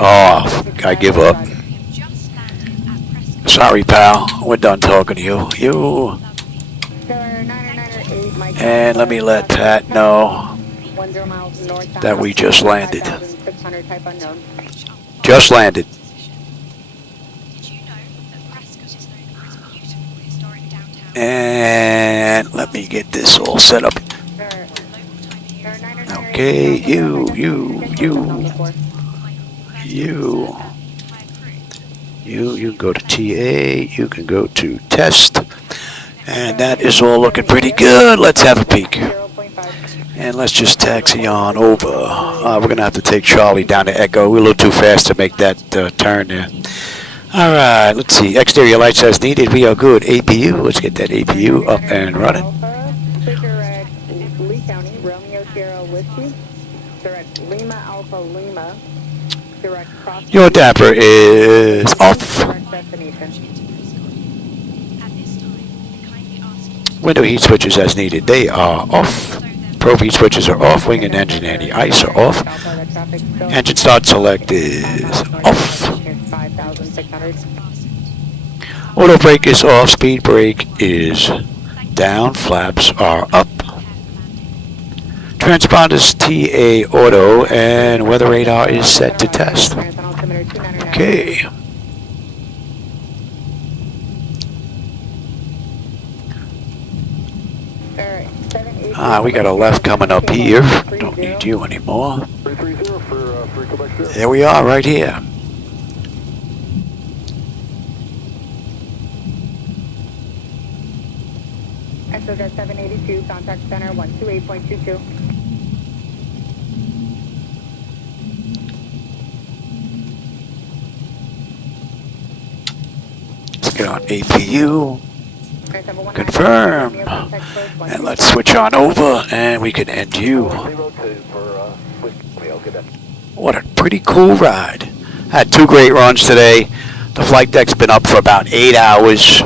Oh, I give up. Sorry, pal. We're done talking to you. And let me let Pat know that we just landed. Just landed. And let me get this all set up. Okay, you can go to TA, you can go to test, and that is all looking pretty good. Let's have a peek. And let's just taxi on over. We're going to have to take Charlie down to Echo. We're a little too fast to make that turn there. All right, let's see. Exterior lights as needed. We are good. APU, let's get that APU up and running. Your dapper is off. Window heat switches as needed. They are off. Probe heat switches are off. Wing and engine anti-ice are off. Engine start select is off. Auto brake is off. Speed brake is down. Flaps are up. Transponders TA auto and weather radar is set to test. Okay. We got a left coming up here. Don't need you anymore. There we are, right here. SOJ 782, contact center 128.22. Let's get on APU. Confirm. And let's switch on over and we can end you. What a pretty cool ride. Had 2 great runs today. The flight deck's been up for about 8 hours,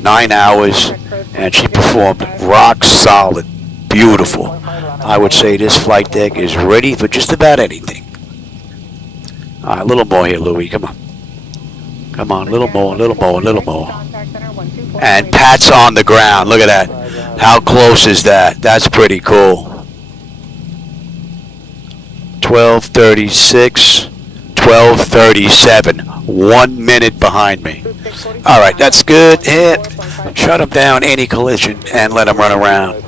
9 hours, and she performed rock solid. Beautiful. I would say this flight deck is ready for just about anything. All right, a little more here, Louie. Come on. Come on, a little more, a little more, a little more. And Pat's on the ground. Look at that. How close is that? That's pretty cool. 12:36, 12:37. 1 minute behind me. All right, that's good. Hit. Shut him down, anti-collision, and let him run around.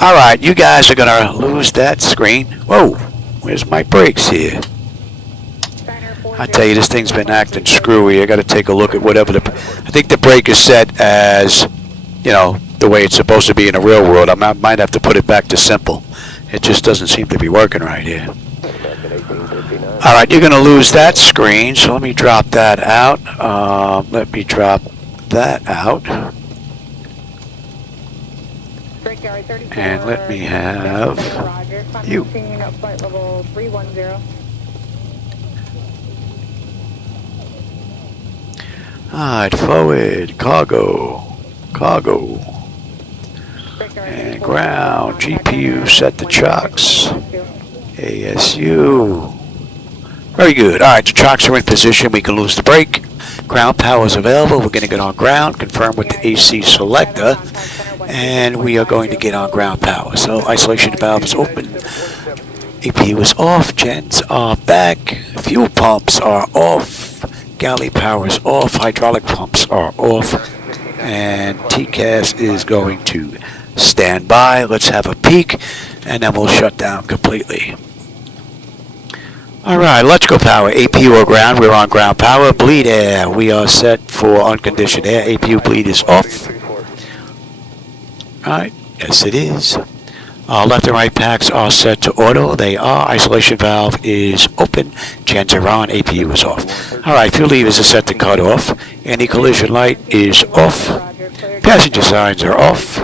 All right, you guys are going to lose that screen. Whoa, where's my brakes here? I tell you, this thing's been acting screwy. I got to take a look at whatever I think the brake is set as, you know, the way it's supposed to be in the real world. I might have to put it back to simple. It just doesn't seem to be working right here. All right, you're going to lose that screen, so let me drop that out. Let me drop that out. And let me have you. Alright, forward, cargo, and ground, GPU set the chocks, ASU, Very good. All right, the chocks are in position. We can lose the brake. Ground power is available. We're going to get on ground, confirm with the AC selector, and we are going to get on ground power. So isolation valve is open. APU is off. Gens are back. Fuel pumps are off. Galley power is off. Hydraulic pumps are off. And TCAS is going to stand by. Let's have a peek, and then we'll shut down completely. All right, electrical power, APU or ground. We're on ground power. Bleed air, we are set for unconditioned air. APU bleed is off. All right, yes it is. Left and right packs are set to auto. They are. Isolation valve is open. Gens are on. APU is off. All right, fuel levers are set to cut off. Anti-collision light is off. Passenger signs are off.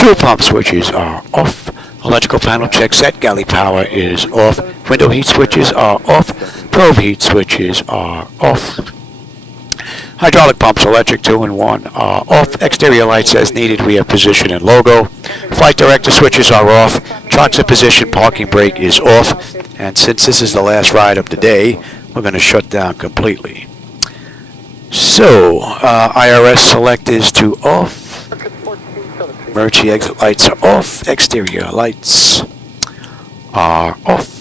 Fuel pump switches are off. Electrical panel check set. Galley power is off. Window heat switches are off. Probe heat switches are off. Hydraulic pumps, electric 2 and 1 are off. Exterior lights as needed. We have position and logo. Flight director switches are off. Chocks in position. Parking brake is off. And since this is the last ride of the day, we're going to shut down completely. So, IRS select is to off. Emergency exit lights are off. Exterior lights are off.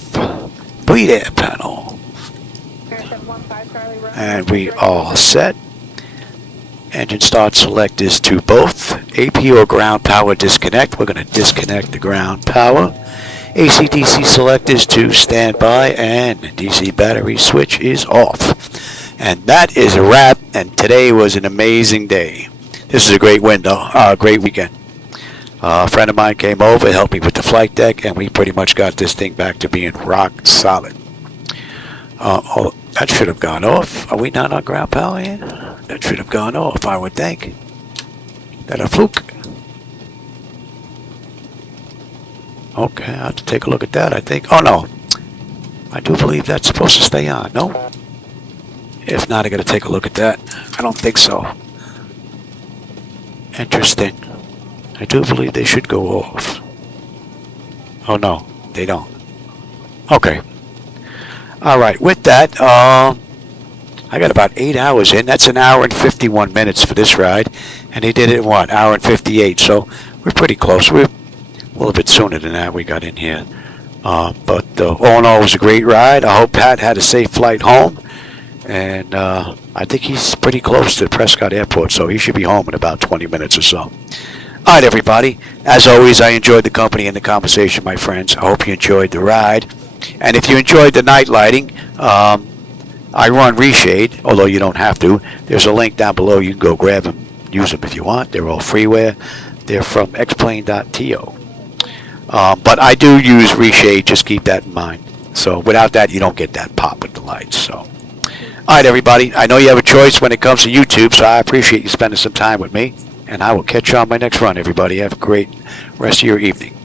Bleed air panel. And we are set. Engine start select is to both. APU or ground power disconnect. We're going to disconnect the ground power. AC/DC select is to standby, and DC battery switch is off. And that is a wrap, and today was an amazing day. This is a great great weekend. A friend of mine came over, helped me with the flight deck, and we pretty much got this thing back to being rock solid. Oh, that should have gone off. Are we not on ground power yet? That should have gone off, I would think. That a fluke? Okay, I have to take a look at that, I think. Oh, no. I do believe that's supposed to stay on, no? If not, I got to take a look at that. I don't think so. Interesting. I do believe they should go off. Oh, no, they don't. Okay. All right, with that, I got about 8 hours in. That's an hour and 51 minutes for this ride. And they did it in what? Hour and 58. So we're pretty close. We're a little bit sooner than that we got in here. But all in all, it was a great ride. I hope Pat had a safe flight home. And I think he's pretty close to Prescott Airport, so he should be home in about 20 minutes or so. All right, everybody. As always, I enjoyed the company and the conversation, my friends. I hope you enjoyed the ride. And if you enjoyed the night lighting, I run Reshade, although you don't have to. There's a link down below. You can go grab them, use them if you want. They're all freeware. They're from xplane.to. But I do use Reshade. Just keep that in mind. So without that, you don't get that pop with the lights. So, all right, everybody. I know you have a choice when it comes to YouTube, so I appreciate you spending some time with me. And I will catch you on my next run, everybody. Have a great rest of your evening.